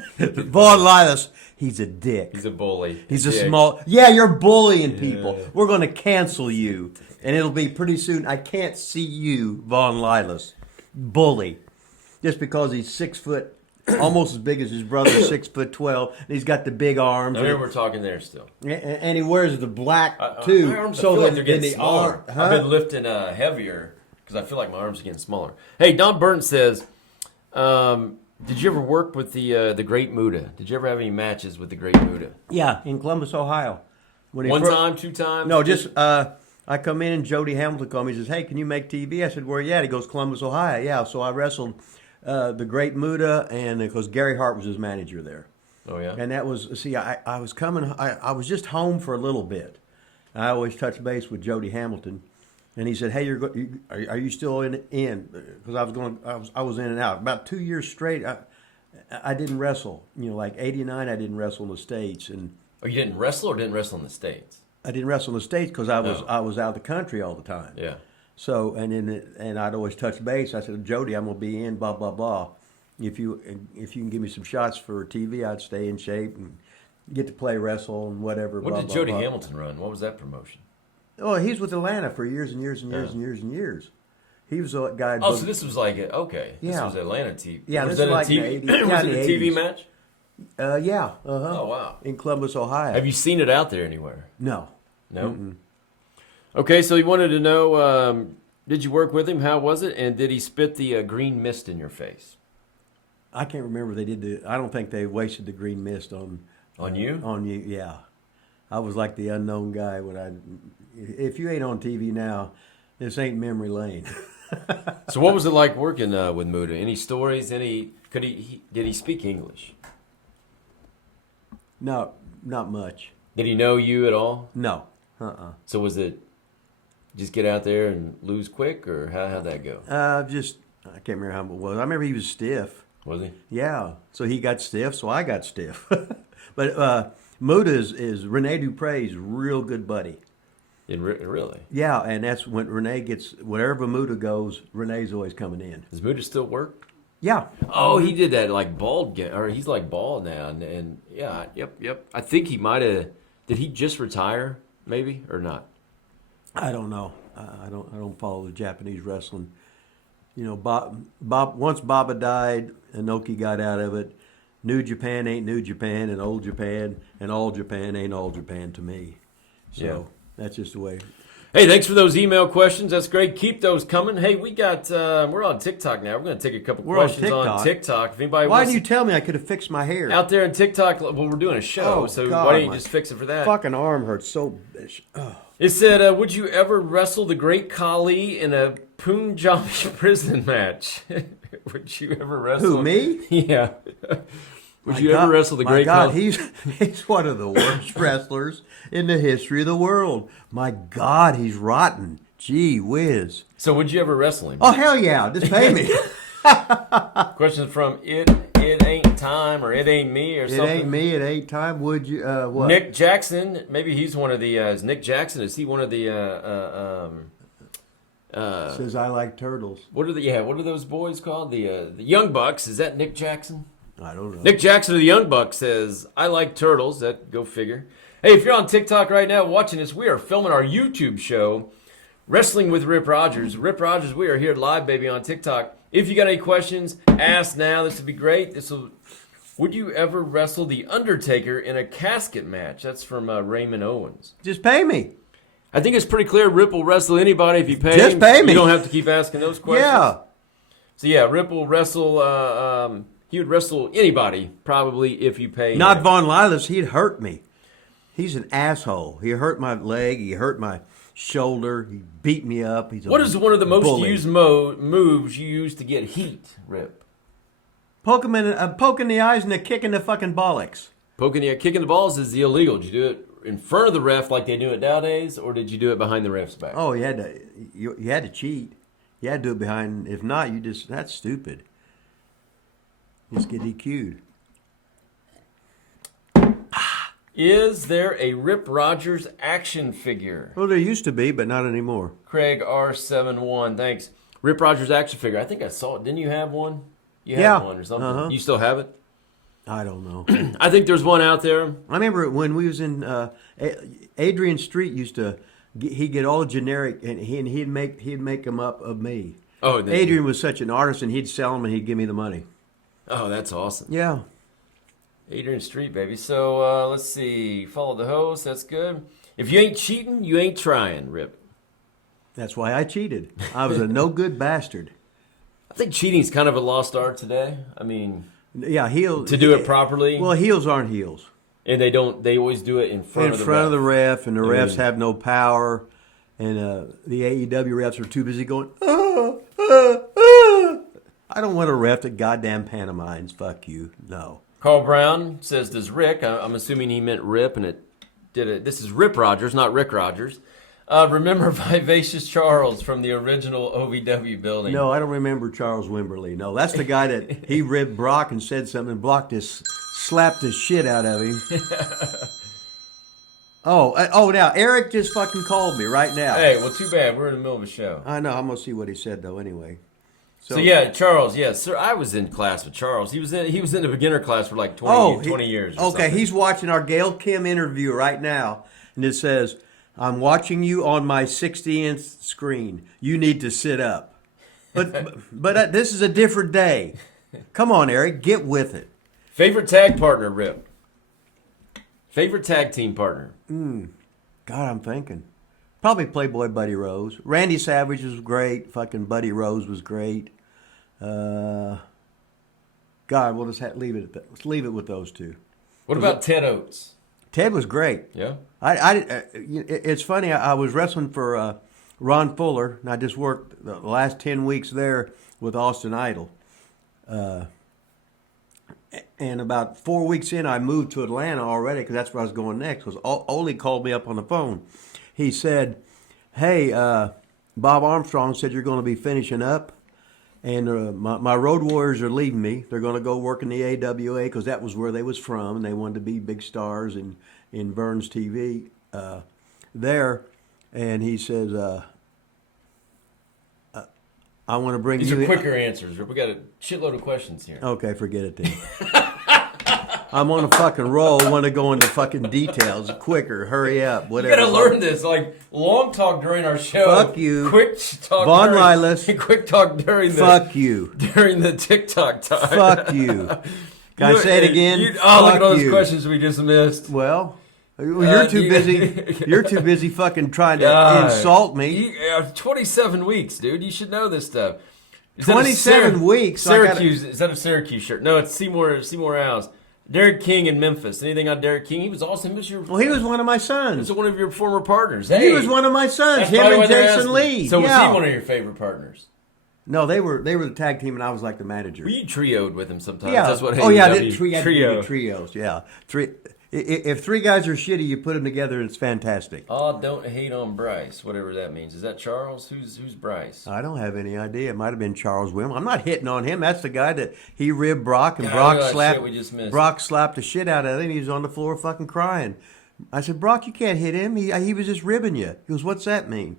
Lilas, he's a dick. He's a bully. He's a dick. small. Yeah, you're bullying people. We're going to cancel you, and it'll be pretty soon. I can't see you, Vaughn Lilas, bully, just because he's 6 foot, almost as big as his brother, 6'12". And he's got the big arms. I remember we're talking there still. And he wears the black too. My arms feel like they're getting smaller. Huh? I've been lifting heavier because I feel like my arms are getting smaller. Hey, Don Burton says, did you ever work with the Great Muta? Did you ever have any matches with the Great Muta? Yeah, in Columbus, Ohio. When he One time, 2 times? No, just I come in and Jody Hamilton called me. He says, "Hey, can you make TV?" I said, "Where you at?" He goes, "Columbus, Ohio." Yeah, so I wrestled the Great Muta, and because Gary Hart was his manager there. Oh yeah. And that was, see, I was coming, I was just home for a little bit. I always touch base with Jody Hamilton, and he said, "Hey, are you still in?" Because I was in and out about 2 years straight. I didn't wrestle. You know, like '89, I didn't wrestle in the States, and Oh, you didn't wrestle or didn't wrestle in the States? I didn't wrestle in the States because I was No. out of the country all the time. Yeah. So and I'd always touch base. I said, "Jody, I'm gonna be in blah blah blah. If you can give me some shots for TV, I'd stay in shape and get to play wrestle and whatever." What blah, did blah, Jody blah. Hamilton run? What was that promotion? Oh, he's with Atlanta for years and years and years and years and years. He was a guy. Oh, so this was like okay. This Yeah. was Atlanta TV. Yeah, was this that was a like TV? in the 80s. Was Yeah, it in a the TV 80s. match? Yeah. Oh wow. In Columbus, Ohio. Have you seen it out there anywhere? No. No. Mm-mm. Okay, so he wanted to know: did you work with him? How was it? And did he spit the green mist in your face? I can't remember if they did. I don't think they wasted the green mist on you. On you, yeah. I was like the unknown guy if you ain't on TV now, this ain't memory lane. So what was it like working with Muta? Any stories? Did he speak English? No, not much. Did he know you at all? No. So was it just get out there and lose quick, or how'd that go? I can't remember how it was. I remember he was stiff. Was he? Yeah. So he got stiff, so I got stiff. But Muta is Rene Dupre's real good buddy. Really? Yeah, and that's when Rene gets, wherever Muta goes, Rene's always coming in. Does Muta still work? Yeah. Oh, he did that like bald, or he's like bald now, and yeah, yep. I think he might have. Did he just retire, maybe, or not? I don't know. I don't follow the Japanese wrestling. You know, Bob. Once Baba died, Inoki got out of it. New Japan ain't New Japan, and Old Japan and All Japan ain't All Japan to me. So that's just the way. Hey, thanks for those email questions. That's great. Keep those coming. Hey, we're on TikTok now. We're going to take a couple questions on TikTok. If anybody Why didn't you tell me I could have fixed my hair? out there on TikTok, well, we're doing a show, so God, why don't you my just fix it for that? Fucking arm hurts so. Oh. It said, would you ever wrestle the Great Khali in a Punjabi prison match? Would you ever wrestle Who, me? Yeah. Would you ever wrestle the Great Khali? He's one of the worst wrestlers in the history of the world. My God, he's rotten. Gee whiz. So would you ever wrestle him? Oh, hell yeah. Just pay me. Question from It Ain't Time or It Ain't Me or something. It ain't me. It ain't time. Would you? What? Nick Jackson. Maybe he's one of the. Is Nick Jackson? Is he one of the Says I like turtles. What are those boys called? The Young Bucks. Is that Nick Jackson? I don't know. Nick Jackson of the Young Bucks says, I like turtles. That go figure. Hey, if you're on TikTok right now watching this, we are filming our YouTube show, Wrestling with Rip Rogers. Rip Rogers, we are here live, baby, on TikTok. If you got any questions, ask now. This would be great. Would you ever wrestle The Undertaker in a casket match? That's from Raymond Owens. Just pay me. I think it's pretty clear Rip will wrestle anybody if you pay Just him. pay me. You don't have to keep asking those questions. Yeah. So, yeah, Rip will wrestle. He would wrestle anybody, probably, if you pay him. Not Von Lilas. He'd hurt me. He's an asshole. He hurt my leg. He hurt my shoulder. He beat me up. What is one of the most bully. used moves you use to get heat, Rip? Poke him in the eyes and a kick in the fucking bollocks. Kicking the balls is the illegal. Did you do it in front of the ref like they do it nowadays, or did you do it behind the ref's back? Oh, you had to cheat. You had to do it behind. If not, that's stupid. Just get DQ'd. Is there a Rip Rogers action figure? Well, there used to be, but not anymore. Craig R71, thanks. Rip Rogers action figure. I think I saw it. Didn't you have one? You had Yeah. one or something. Uh-huh. You still have it? I don't know. I think there's one out there. I remember when we was in Adrian Street used to he'd get all generic and he'd make them up of me. Oh, Adrian was such an artist and he'd sell them and he'd give me the money. Oh, that's awesome. Yeah. Adrian Street, baby. So let's see. Follow the host. That's good. If you ain't cheating, you ain't trying, Rip. That's why I cheated. I was a no good bastard. I think cheating's kind of a lost art today. I mean, yeah, heels to do it properly. Well, heels aren't heels. And they always do it in front of the ref. And the refs have no power, and the AEW refs are too busy going. I don't want a ref that goddamn pantomimes. Fuck you. No. Carl Brown says, "Does Rick?" I'm assuming he meant Rip, and it did it. This is Rip Rogers, not Rick Rogers. Remember Vivacious Charles from the original OVW building? No, I don't remember Charles Wimberly. No, that's the guy that he ribbed Brock and said something, and Brock just slapped the shit out of him. Now Eric just fucking called me right now. Hey, well, too bad. We're in the middle of a show. I know. I'm gonna see what he said though. Anyway. So yeah, Charles. Yes, sir. I was in class with Charles. He was in the beginner class for like 20 years. Or okay, something. He's watching our Gail Kim interview right now, and it says, "I'm watching you on my 60-inch screen. You need to sit up." But this is a different day. Come on, Eric, get with it. Favorite tag partner, Rip. Favorite tag team partner. God, I'm thinking. Probably Playboy Buddy Rose. Randy Savage was great. Fucking Buddy Rose was great. God, we'll just leave it at that. Let's leave it with those two. What about Ted Oates? Ted was great. Yeah. It's funny. I was wrestling for Ron Fuller, and I just worked the last 10 weeks there with Austin Idol. And about 4 weeks in, I moved to Atlanta already because that's where I was going next. Because Ole called me up on the phone. He said, "Hey, Bob Armstrong said you're going to be finishing up, and my Road Warriors are leaving me. They're going to go work in the AWA because that was where they was from, and they wanted to be big stars in Burns TV there." And he says, "I want to bring These you." are quicker answers. We got a shitload of questions here. Okay, forget it then. I'm on a fucking roll. Want to go into fucking details quicker? Hurry up, whatever. You gotta learn this. Like long talk during our show. Fuck you. Quick talk. Von Lilas. Quick talk during the. Fuck you. During the TikTok time. Fuck you. Can I say it again? Look Fuck at all those you. questions we just missed. Well, you're too busy. You're too busy fucking trying to insult me. 27 weeks, dude. You should know this stuff. 27 weeks. Syracuse. Is that a Syracuse shirt? No, it's Seymour House. Derek King in Memphis. Anything on Derek King? He was awesome. Well, he was one of my sons. He was one of your former partners. He was one of my sons. Him and Jason Lee. So was he one of your favorite partners? No, they were the tag team, and I was like the manager. Were you trioed with him sometimes? Yeah. That's what trios. Yeah. If three guys are shitty, you put them together, and it's fantastic. Oh, don't hate on Bryce, whatever that means. Is that Charles? Who's Bryce? I don't have any idea. It might have been Charles Wim. I'm not hitting on him. That's the guy that he ribbed Brock, and Brock slapped the shit out of him. He was on the floor fucking crying. I said, "Brock, you can't hit him. He was just ribbing you." He goes, "What's that mean?"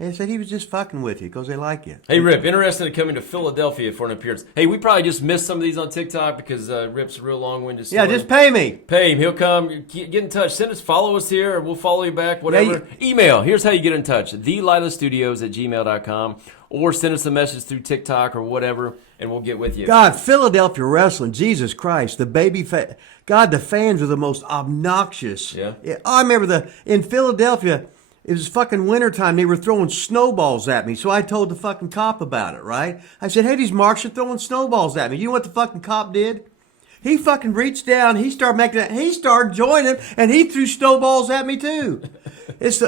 They said he was just fucking with you because they like you. Hey, Rip, interested in coming to Philadelphia for an appearance. Hey, we probably just missed some of these on TikTok because Rip's a real long-winded story. Yeah, just pay me. Pay him. He'll come. Get in touch. Follow us here, or we'll follow you back, whatever. Email. Here's how you get in touch. thelilasstudios@gmail.com, or send us a message through TikTok or whatever, and we'll get with you. God, Philadelphia wrestling, Jesus Christ, the God, the fans are the most obnoxious. Yeah. I remember in Philadelphia, it was fucking wintertime. They were throwing snowballs at me. So I told the fucking cop about it, right? I said, hey, these marks are throwing snowballs at me. You know what the fucking cop did? He fucking reached down. He started joining, and he threw snowballs at me too. It's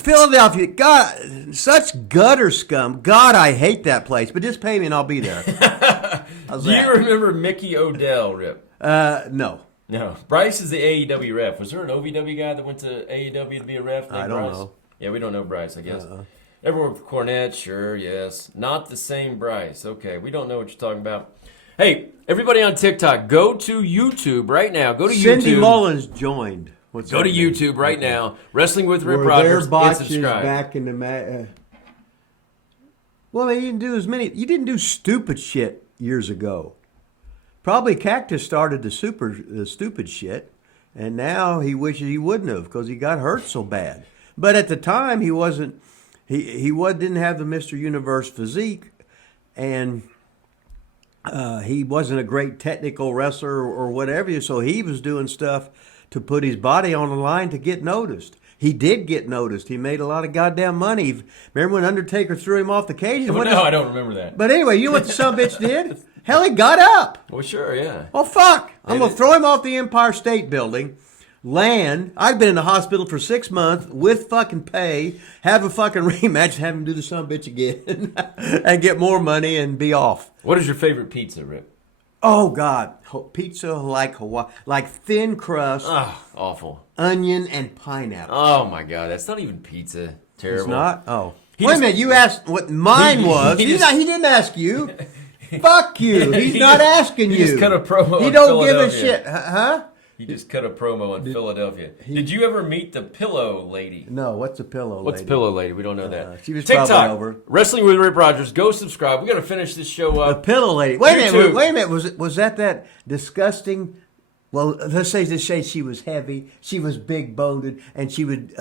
Philadelphia. God, such gutter scum. God, I hate that place. But just pay me and I'll be there. Do you remember Mickey Odell, Rip? No. No. Bryce is the AEW ref. Was there an OVW guy that went to AEW to be a ref? I don't Bryce? know. Yeah, we don't know Bryce, I guess. Everyone with Cornette, sure, yes. Not the same Bryce. Okay, we don't know what you're talking about. Hey, everybody on TikTok, go to YouTube right now. Go to Cindy YouTube. Mullins joined. Go to YouTube right now. Wrestling with Rip Rogers. And subscribe. Back in the well, they didn't do as many. You didn't do stupid shit years ago. Probably Cactus started the stupid shit, and now he wishes he wouldn't have because he got hurt so bad. But at the time, he wasn't. Didn't have the Mr. Universe physique, and he wasn't a great technical wrestler or whatever. So he was doing stuff to put his body on the line to get noticed. He did get noticed. He made a lot of goddamn money. Remember when Undertaker threw him off the cage? No, I don't remember that. But anyway, you know what the sumbitch did? Hell, he got up. Well, sure, yeah. Well, fuck. I'm going to throw him off the Empire State Building, land. I've been in the hospital for 6 months with fucking pay, have a fucking rematch, have him do the sumbitch again, and get more money and be off. What is your favorite pizza, Rip? Oh, God. Pizza like Hawaii, like thin crust. Oh, awful. Onion and pineapple. Oh, my God. That's not even pizza. Terrible. It's not? Oh. Wait a minute. You asked what mine was. He didn't ask you. Fuck you. He's not asking you. He just cut a promo He on don't give a Philadelphia. shit. Huh? He just cut a promo on Philadelphia. Did you ever meet the Pillow Lady? No, what's a pillow lady? What's Pillow Lady? We don't know that. She was TikTok, probably over. Wrestling with Rip Rogers. Go subscribe. We got to finish this show The up. pillow lady. Wait a YouTube. minute. Was that disgusting? Well, let's say she was heavy, she was big boned, and she would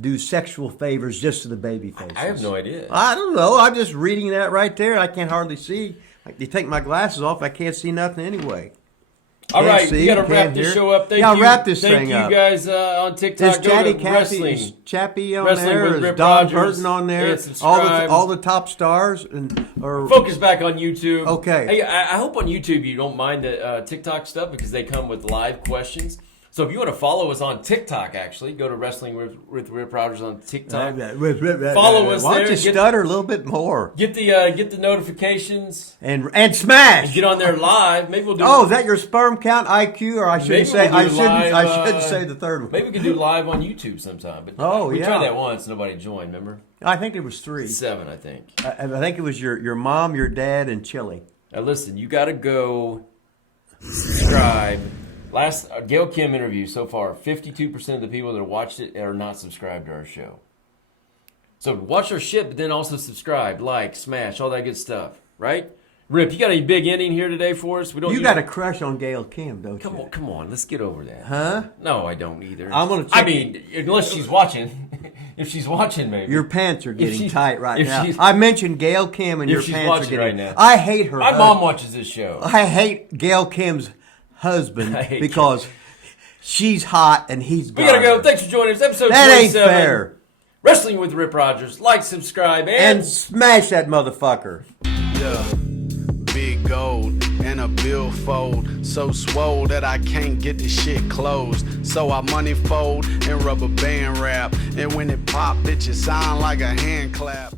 do sexual favors just to the baby faces. I have no idea. I don't know. I'm just reading that right there. I can't hardly see. You take my glasses off, I can't see nothing anyway. All right, we got to wrap this show up. Thank you. Wrap this thing up. Thank you guys on TikTok. Is Chatty Go to Wrestling. Is Chappie on Wrestling there? with Is Rip Don Rogers. Burton on there? Yeah, subscribe. All the top stars or Focus back on YouTube. Okay. Hey, I hope on YouTube you don't mind the TikTok stuff because they come with live questions. So if you want to follow us on TikTok, actually, go to Wrestling with Rip Rogers on TikTok. Follow us Why there. don't you stutter a little bit more? Get the notifications and smash. And get on there live. Maybe we'll do. Oh, is that your sperm count IQ? Or I shouldn't say. I shouldn't say the third one. Maybe we can do live on YouTube sometime. But we tried that once. Nobody joined. Remember? I think there was 3. 7, I think. I think it was your mom, your dad, and Chili. Now listen, you got to go subscribe. Last Gail Kim interview so far, 52% of the people that have watched it are not subscribed to our show. So watch our shit, but then also subscribe, like, smash, all that good stuff, right? Rip, you got any big ending here today for us? You got a crush on Gail Kim, don't you? Come on, let's get over that. Huh? No, I don't either. I mean, unless she's watching. If she's watching, maybe. Your pants are getting tight right now. I mentioned Gail Kim, and your pants are getting right now. I hate her. My mom watches this show. I hate Gail Kim's husband because she's hot and he's gone. We gotta go. Thanks for joining us. Episode 27. That ain't fair. Wrestling with Rip Rogers. Like, subscribe, and smash that motherfucker. Yeah. Big gold and a billfold, so swole that I can't get the shit closed. So I money fold and rubber band wrap, and when it pop, bitches sound like a hand clap.